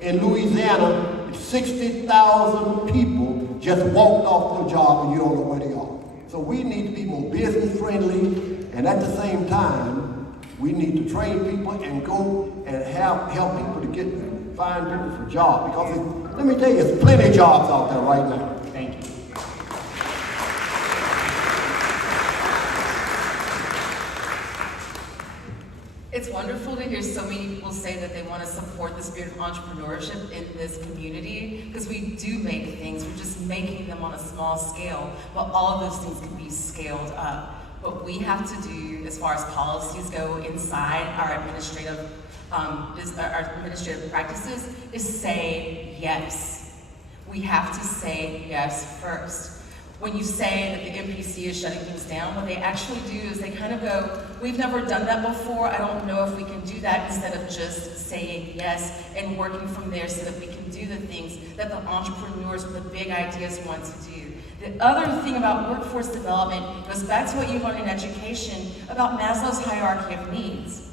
In Louisiana, 60,000 people just walked off their job and you don't know where they are. So we need to be more business friendly, and at the same time, we need to train people and go and help people to find people for jobs. Because let me tell you, there's plenty of jobs out there right now. Thank you. It's wonderful to hear so many people say that they want to support the spirit of entrepreneurship in this community, because we do make things, we're just making them on a small scale, but all of those things can be scaled up. What we have to do as far as policies go inside our administrative practices is say yes. We have to say yes first. When you say that the MPC is shutting things down, what they actually do is they kind of go, we've never done that before, I don't know if we can do that, instead of just saying yes and working from there so that we can do the things that the entrepreneurs with the big ideas want to do. The other thing about workforce development goes back to what you learn in education about Maslow's hierarchy of needs.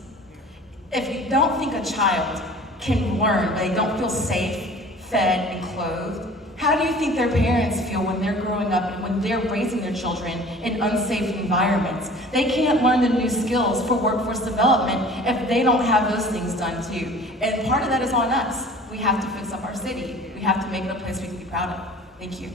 If you don't think a child can learn, they don't feel safe, fed, and clothed, how do you think their parents feel when they're growing up and when they're raising their children in unsafe environments? They can't learn the new skills for workforce development if they don't have those things done too. And part of that is on us. We have to fix up our city. We have to make it a place we can be proud of. Thank you.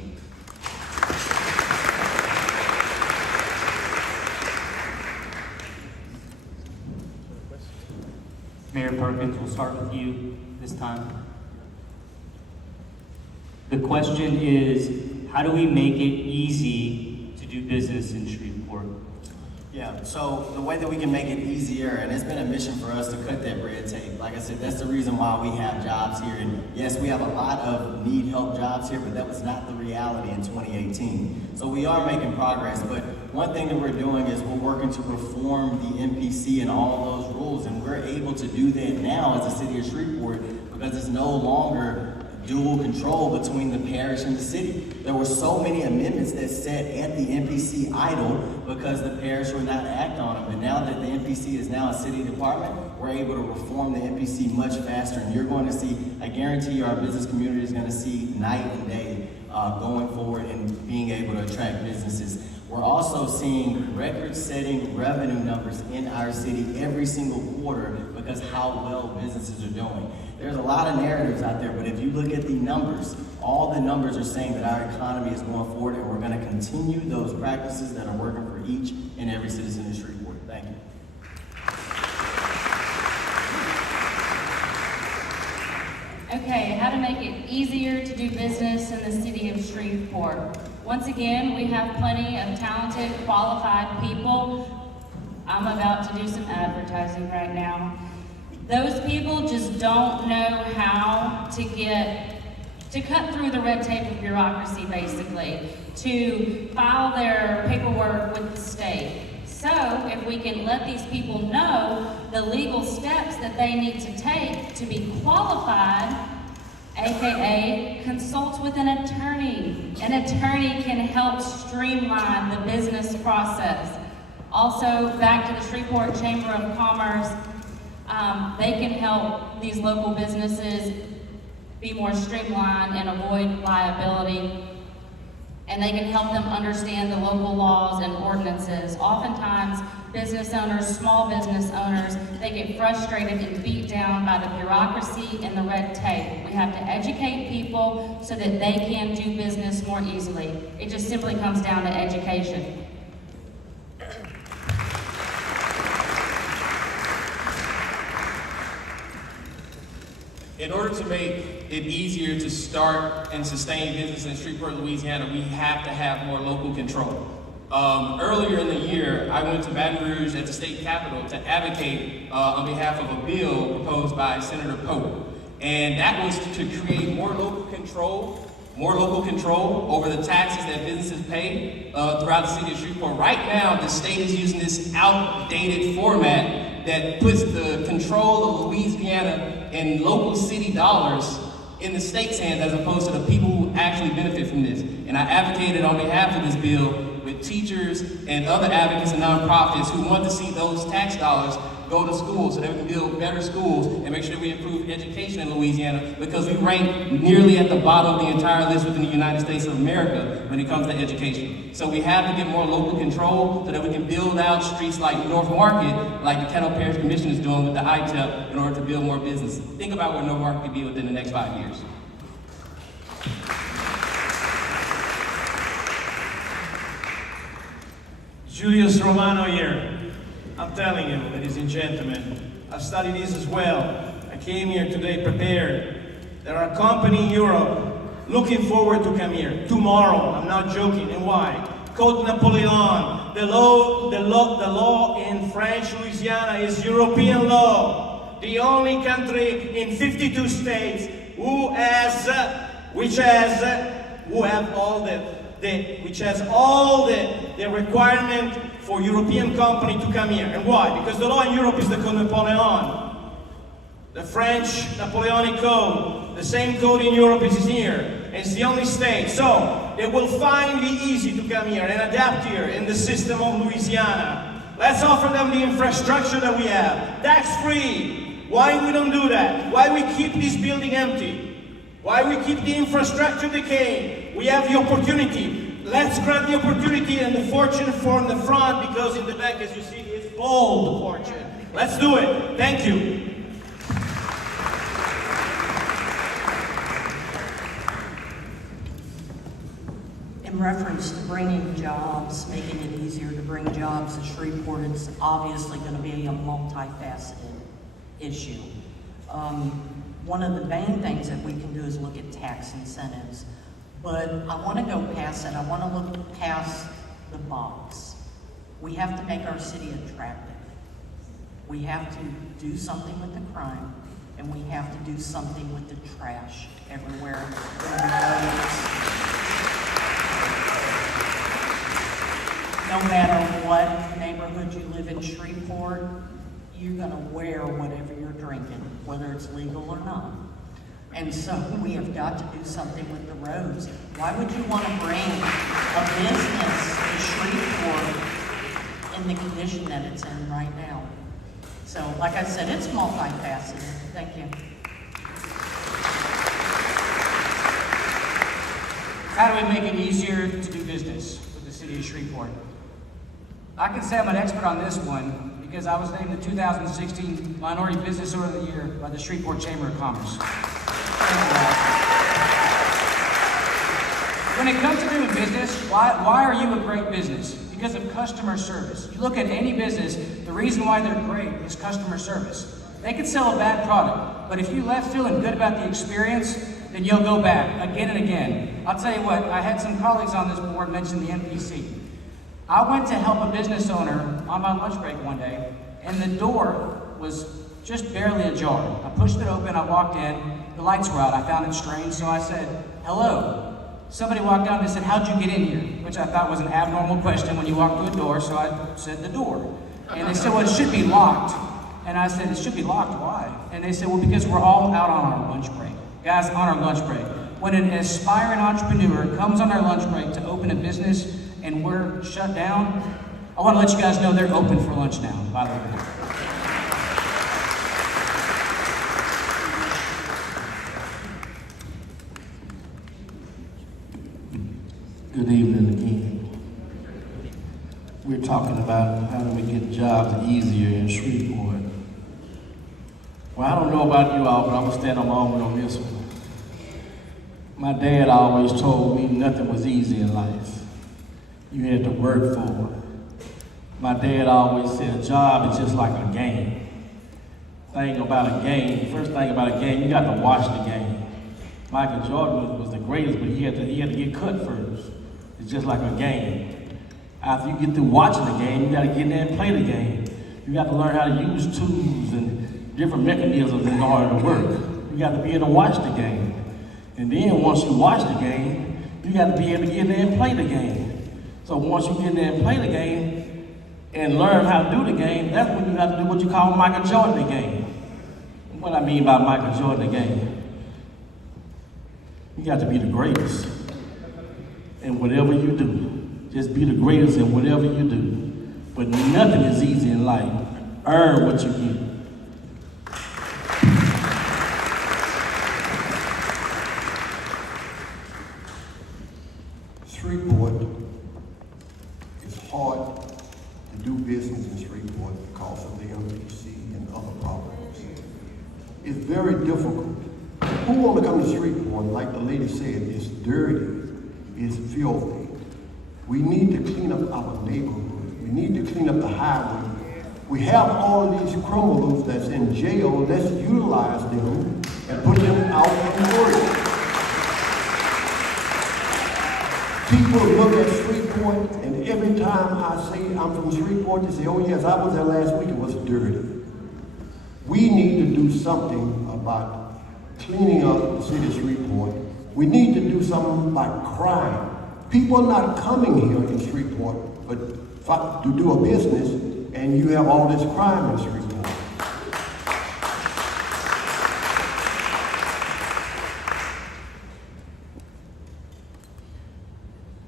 Mayor Perkins, we'll start with you this time. The question is, how do we make it easy to do business in Shreveport? Yeah, so the way that we can make it easier, and it's been a mission for us to cut that red tape. Like I said, that's the reason why we have jobs here. And yes, we have a lot of need help jobs here, but that was not the reality in 2018. So we are making progress, but one thing that we're doing is we're working to reform the MPC and all those rules, and we're able to do that now as the city of Shreveport because it's no longer dual control between the parish and the city. There were so many amendments that sat at the MPC idle because the parish would not act on them. And now that the MPC is now a city department, we're able to reform the MPC much faster. And you're going to see, I guarantee you, our business community is going to see night and day going forward and being able to attract businesses. We're also seeing record-setting revenue numbers in our city every single quarter because how well businesses are doing. There's a lot of narratives out there, but if you look at the numbers, all the numbers are saying that our economy is going forward, and we're going to continue those practices that are working for each and every citizen in Shreveport. Thank you. Okay, how to make it easier to do business in the city of Shreveport. Once again, we have plenty of talented, qualified people. I'm about to do some advertising right now. Those people just don't know how to cut through the red tape of bureaucracy, basically, to file their paperwork with the state. So if we can let these people know the legal steps that they need to take to be qualified, AKA consult with an attorney. An attorney can help streamline the business process. Also, back to the Shreveport Chamber of Commerce, they can help these local businesses be more streamlined and avoid liability. And they can help them understand the local laws and ordinances. Oftentimes, business owners, small business owners, they get frustrated and beat down by the bureaucracy and the red tape. We have to educate people so that they can do business more easily. It just simply comes down to education. In order to make it easier to start and sustain business in Shreveport, Louisiana, we have to have more local control. Earlier in the year, I went to Baton Rouge at the state capitol to advocate on behalf of a bill proposed by Senator Pope. And that was to create more local control over the taxes that businesses pay throughout the city of Shreveport. Right now, the state is using this outdated format that puts the control of Louisiana and local city dollars in the state's hands as opposed to the people who actually benefit from this. And I advocated on behalf of this bill with teachers and other advocates and nonprofits who want to see those tax dollars go to schools so that we can build better schools and make sure we improve education in Louisiana, because we rank nearly at the bottom of the entire list within the United States of America when it comes to education. So we have to get more local control so that we can build out streets like North Market, like the Kettle Parish Commission is doing with the ITEP, in order to build more business. Think about where North Market could be within the next 5 years. Julius Romano here. I'm telling you, ladies and gentlemen, I've studied this as well. I came here today prepared. There are companies in Europe looking forward to come here tomorrow. I'm not joking. And why? Code Napoleon, The law in French Louisiana is European law. The only country in 52 states which has all the requirement for European company to come here. And why? Because the law in Europe is the Code Napoleon. The French Napoleonic Code. The same code in Europe is here. It's the only state. So it will find it easy to come here and adapt here in the system of Louisiana. Let's offer them the infrastructure that we have. Tax-free. Why we don't do that? Why we keep this building empty? Why we keep the infrastructure decaying? We have the opportunity. Let's grab the opportunity and the fortune from the front, because in the back, as you see, it's bold fortune. Let's do it. Thank you. In reference to bringing jobs, making it easier to bring jobs to Shreveport, it's obviously going to be a multifaceted issue. One of the main things that we can do is look at tax incentives, but I want to go past that. I want to look past the box. We have to make our city attractive. We have to do something with the crime, and we have to do something with the trash everywhere. No matter what neighborhood you live in Shreveport, you're gonna wear whatever you're drinking, whether it's legal or not. And so we have got to do something with the roads. Why would you want to bring a business to Shreveport in the condition that it's in right now? So, like I said, it's multifaceted. Thank you. How do we make it easier to do business with the city of Shreveport? I can say I'm an expert on this one because I was named the 2016 Minority Business Owner of the Year by the Shreveport Chamber of Commerce. When it comes to doing business, why are you a great business? Because of customer service. You look at any business, the reason why they're great is customer service. They could sell a bad product, but if you left feeling good about the experience, then you'll go back again and again. I'll tell you what, I had some colleagues on this board mention the NPC. I went to help a business owner on my lunch break one day, and the door was just barely ajar. I pushed it open, I walked in, the lights were out. I found it strange, so I said, hello. Somebody walked down and said, how'd you get in here? Which I thought was an abnormal question when you walk to a door, so I said the door. And they said, well, it should be locked. And I said, it should be locked, why? And they said, well, because we're all out on our lunch break. Guys, on our lunch break. When an aspiring entrepreneur comes on our lunch break to open a business and we're shut down, I want to let you guys know they're open for lunch now, by the way. Good evening again. We're talking about how do we get jobs easier in Shreveport. Well, I don't know about you all, but I'm gonna stand on my own on this one. My dad always told me nothing was easy in life. You had to work for it. My dad always said a job is just like a game. First thing about a game, you got to watch the game. Michael Jordan was the greatest, but he had to get cut first. It's just like a game. After you get through watching the game, you got to get in there and play the game. You got to learn how to use tools and different mechanisms in order to work. You got to be able to watch the game. And then once you watch the game, you got to be able to get in there and play the game. So once you get in there and play the game and learn how to do the game, that's when you have to do what you call Michael Jordan the game. What I mean by Michael Jordan the game, you got to be the greatest in whatever you do. Just be the greatest in whatever you do. But nothing is easy in life. Earn what you get. Shreveport, it's hard to do business in Shreveport because of the MPC and other problems. It's very difficult. Who want to come to Shreveport? Like the lady said, it's dirty, it's filthy. We need to clean up our neighborhood. We need to clean up the highway. We have all of these criminals that's in jail. Let's utilize them and put them out in work. People look at Shreveport, and every time I say I'm from Shreveport, they say, oh yes, I was there last week, it was dirty. We need to do something about cleaning up the city of Shreveport. We need to do something about crime. People are not coming here in Shreveport but to do a business, and you have all this crime in Shreveport.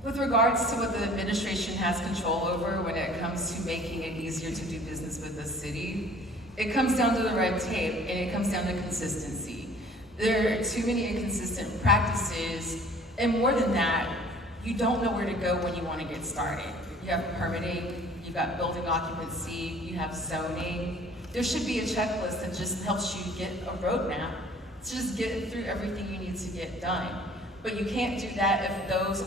With regards to what the administration has control over when it comes to making it easier to do business with the city, it comes down to the red tape and it comes down to consistency. There are too many inconsistent practices, and more than that, you don't know where to go when you want to get started. You have permitting, you got building occupancy, you have zoning. There should be a checklist that just helps you get a roadmap to just get through everything you need to get done. But you can't do that if those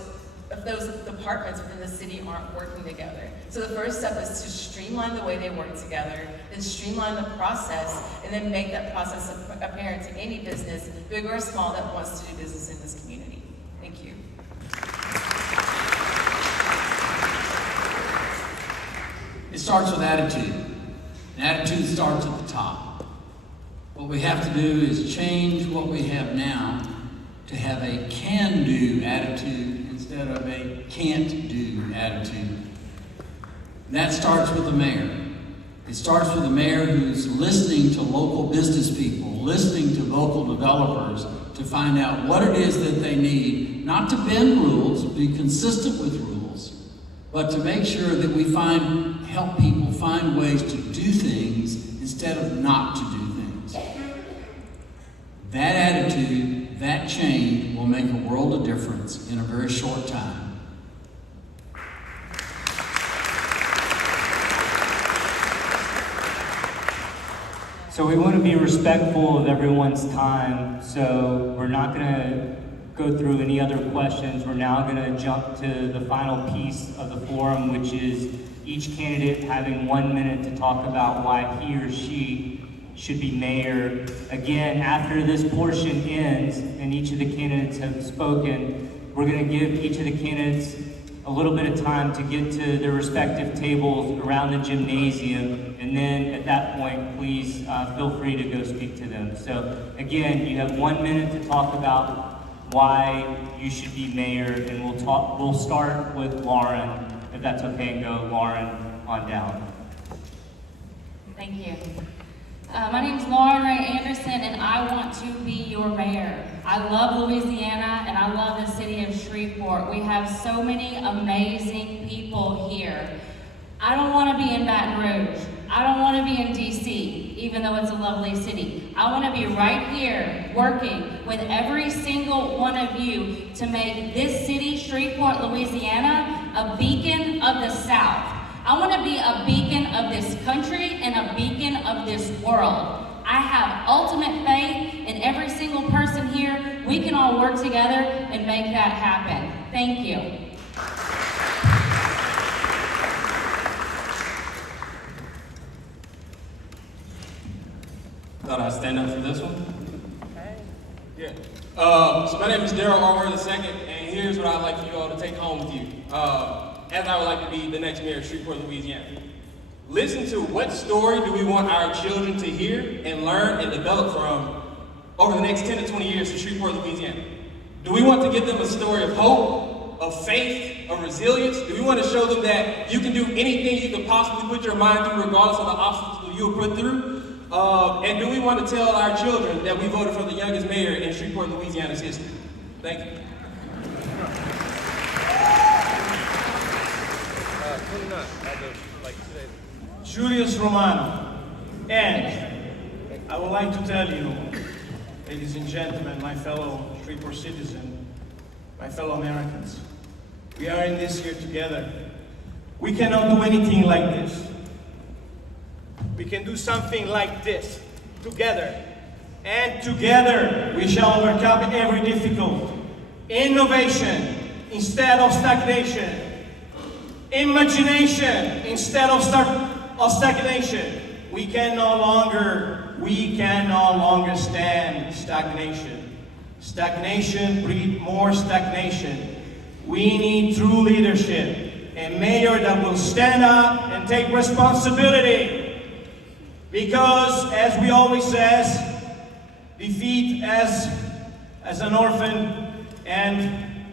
departments within the city aren't working together. So the first step is to streamline the way they work together, then streamline the process, and then make that process apparent to any business, big or small, that wants to do business in this community. Thank you. It starts with attitude. And attitude starts at the top. What we have to do is change what we have now to have a can-do attitude instead of a can't-do attitude. And that starts with the mayor. It starts with the mayor who's listening to local business people, listening to local developers to find out what it is that they need, not to bend rules, be consistent with rules, but to make sure that we help people find ways to do things instead of not to do things. That attitude, that change will make a world of difference in a very short time. So we want to be respectful of everyone's time, so we're not going to go through any other questions. We're now going to jump to the final piece of the forum, which is each candidate having 1 minute to talk about why he or she should be mayor. Again, after this portion ends and each of the candidates have spoken, we're going to give each of the candidates a little bit of time to get to their respective tables around the gymnasium, and then at that point, please feel free to go speak to them. So again, you have 1 minute to talk about why you should be mayor, and we'll start with Lauren, if that's okay, and go Lauren on down. Thank you. My name is Lauren Ray Anderson, and I want to be your mayor. I love Louisiana, and I love the city of Shreveport. We have so many amazing people here. I don't want to be in Baton Rouge. I don't want to be in DC, even though it's a lovely city. I want to be right here, working with every single one of you to make this city, Shreveport, Louisiana, a beacon of the South. I want to be a beacon of this country and a beacon of this world. I have ultimate faith in every single person here. We can all work together and make that happen. Thank you. Thought I'd stand up for this one. Yeah. So my name is Darryl II, and here's what I'd like for you all to take home with you. As I would like to be the next mayor of Shreveport, Louisiana. Listen to what story do we want our children to hear and learn and develop from over the next 10 to 20 years in Shreveport, Louisiana. Do we want to give them a story of hope, of faith, of resilience? Do we want to show them that you can do anything you can possibly put your mind through regardless of the obstacles you will put through? And do we want to tell our children that we voted for the youngest mayor in Shreveport, Louisiana's history? Thank you. Julius Romano. And I would like to tell you, ladies and gentlemen, my fellow Shreveport citizens, my fellow Americans, we are in this here together. We cannot do anything like this. We can do something like this, together. And together we shall overcome every difficulty. Innovation instead of stagnation. Imagination instead of stagnation. We can no longer stand stagnation. Stagnation breeds more stagnation. We need true leadership, a mayor that will stand up and take responsibility. Because, as we always says, defeat as an orphan and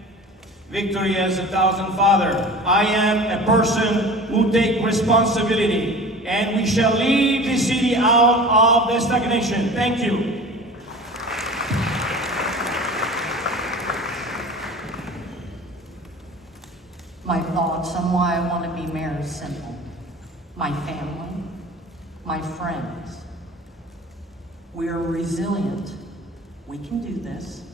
victory as 1,000 father. I am a person who take responsibility, and we shall lead the city out of the stagnation. Thank you. My thoughts on why I want to be mayor is simple. My family, my friends. We are resilient. We can do this.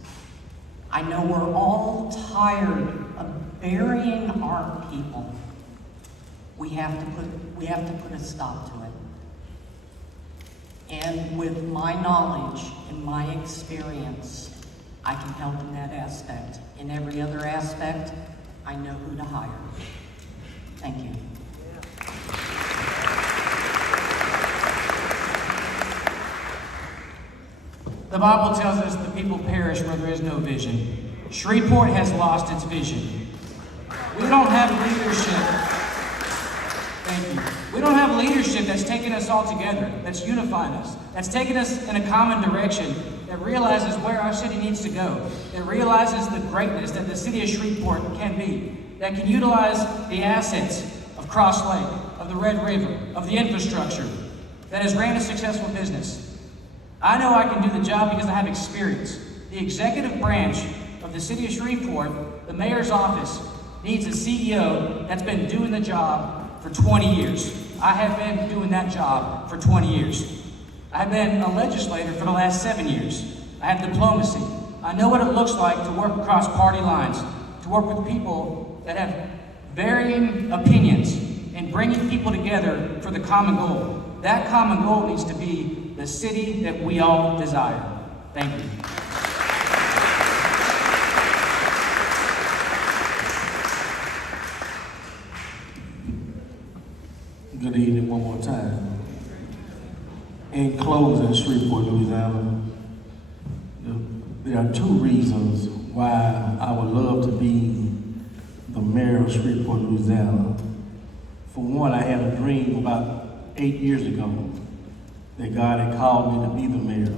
I know we're all tired of burying our people. We have to put a stop to it. And with my knowledge and my experience, I can help in that aspect. In every other aspect, I know who to hire. Thank you. The Bible tells us the people perish where there is no vision. Shreveport has lost its vision. We don't have leadership. Thank you. We don't have leadership that's taking us all together, that's unifying us, that's taking us in a common direction, that realizes where our city needs to go, that realizes the greatness that the city of Shreveport can be, that can utilize the assets of Cross Lake, of the Red River, of the infrastructure, that has ran a successful business. I know I can do the job because I have experience. The executive branch of the city of Shreveport, the mayor's office, needs a CEO that's been doing the job for 20 years. I have been doing that job for 20 years. I have been a legislator for the last 7 years. I have diplomacy. I know what it looks like to work across party lines, to work with people that have varying opinions and bringing people together for the common goal. That common goal needs to be the city that we all desire. Thank you. Good evening one more time. In closing, Shreveport, Louisiana, there are two reasons why I would love to be the mayor of Shreveport, Louisiana. For one, I had a dream about 8 years ago that God had called me to be the mayor.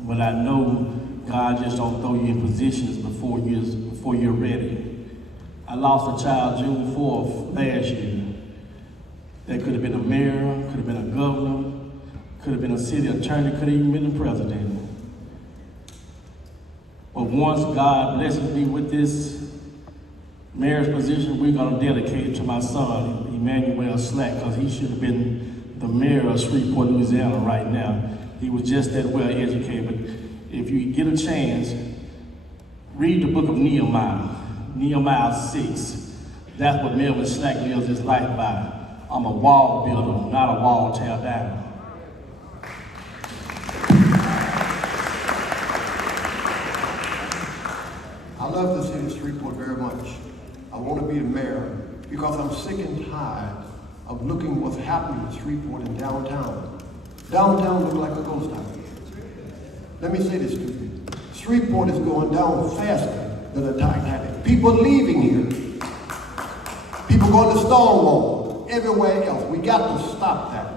But I know God just don't throw you in positions before you're ready. I lost a child June 4th last year. That could have been a mayor, could have been a governor, could have been a city attorney, could have even been the president. But once God blesses me with this mayor's position, we're gonna dedicate it to my son, Emmanuel Slack, because he should have been the mayor of Shreveport, Louisiana right now. He was just that well educated. But if you get a chance, read the book of Nehemiah, Nehemiah 6. That's what Melvin Slack lives his life by. I'm a wall builder, not a wall tear down. I love the city of Shreveport very much. I want to be a mayor because I'm sick and tired of looking what's happening in Shreveport and downtown. Downtown looks like a ghost town. Let me say this to you. Shreveport is going down faster than a Titanic. People leaving here. People going to Stonewall, everywhere else. We got to stop that.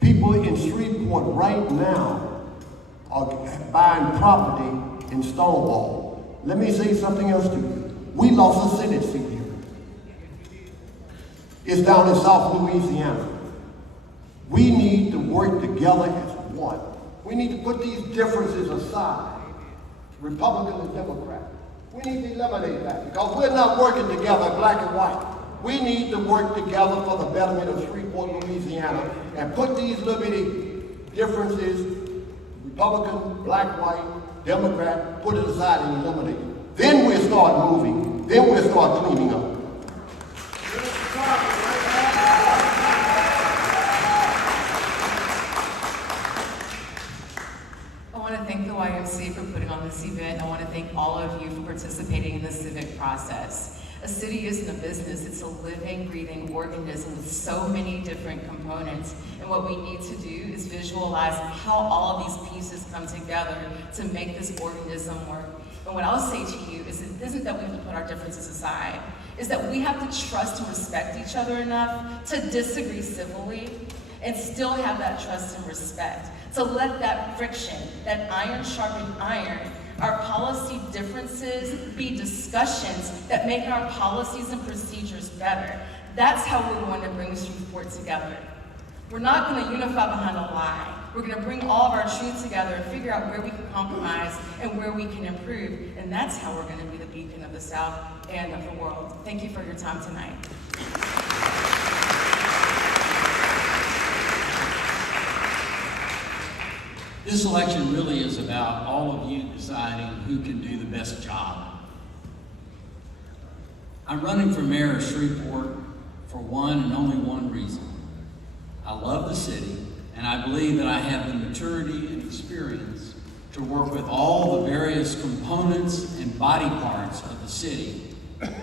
People in Shreveport right now are buying property in Stonewall. Let me say something else to you. We lost a Senate seat here. It's down in South Louisiana. We need to work together as one. We need to put these differences aside, Republican and Democrat. We need to eliminate that because we're not working together black and white. We need to work together for the betterment of Shreveport, Louisiana, and put these little bitty differences, Republican, black, white, Democrat, put it aside and eliminate it. Then we'll start moving. Then we'll start cleaning up. I want to thank the YMCA for putting on this event. I want to thank all of you for participating in the civic process. A city isn't a business, it's a living, breathing organism with so many different components. And what we need to do is visualize how all of these pieces come together to make this organism work. And what I'll say to you is it isn't that we have to put our differences aside, is that we have to trust and respect each other enough to disagree civilly and still have that trust and respect. To let that friction, that iron sharpen iron, our policy differences be discussions that make our policies and procedures better. That's how we're going to bring Shreveport together. We're not going to unify behind a lie. We're going to bring all of our truth together and figure out where we can compromise and where we can improve. And that's how we're going to be the beacon of the South and of the world. Thank you for your time tonight. This election really is about all of you deciding who can do the best job. I'm running for mayor of Shreveport for one and only one reason. I love the city, and I believe that I have the maturity and experience to work with all the various components and body parts of the city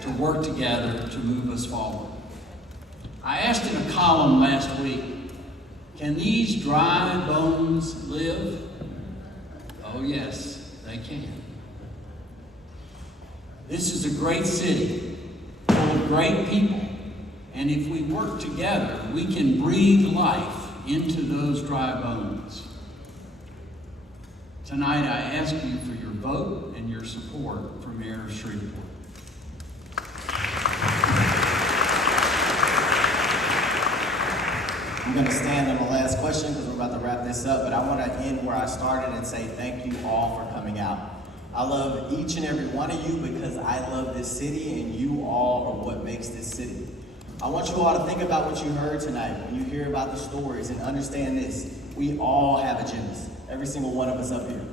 to work together to move us forward. I asked in a column last week, can these dry bones live? Oh yes, they can. This is a great city, full of great people, and if we work together, we can breathe life into those dry bones. Tonight, I ask you for your vote and your support for Mayor of Shreveport. I'm going to stand on the last question because we're about to wrap this up, but I want to end where I started and say thank you all for coming out. I love each and every one of you because I love this city and you all are what makes this city. I want you all to think about what you heard tonight when you hear about the stories and understand this. We all have agendas, every single one of us up here.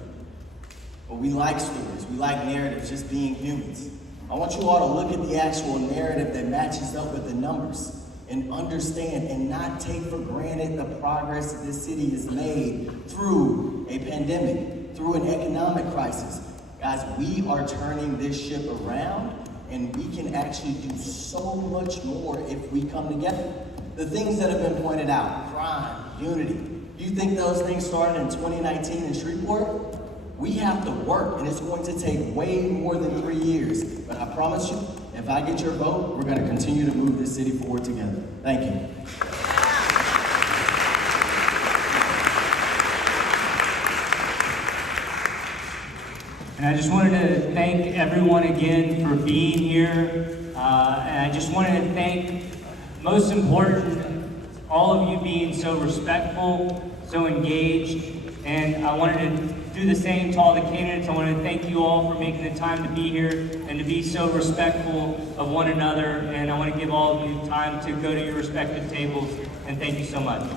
But we like stories, we like narratives, just being humans. I want you all to look at the actual narrative that matches up with the numbers and understand and not take for granted the progress that this city has made through a pandemic, through an economic crisis. Guys, we are turning this ship around and we can actually do so much more if we come together. The things that have been pointed out, crime, unity, you think those things started in 2019 in Shreveport? We have to work, and it's going to take way more than 3 years. But I promise you, if I get your vote, we're going to continue to move this city forward together. Thank you. And I just wanted to thank everyone again for being here. And I just wanted to thank, most important, all of you being so respectful, so engaged. And I wanted to do the same to all the candidates. I want to thank you all for making the time to be here and to be so respectful of one another. And I want to give all of you time to go to your respective tables. And thank you so much.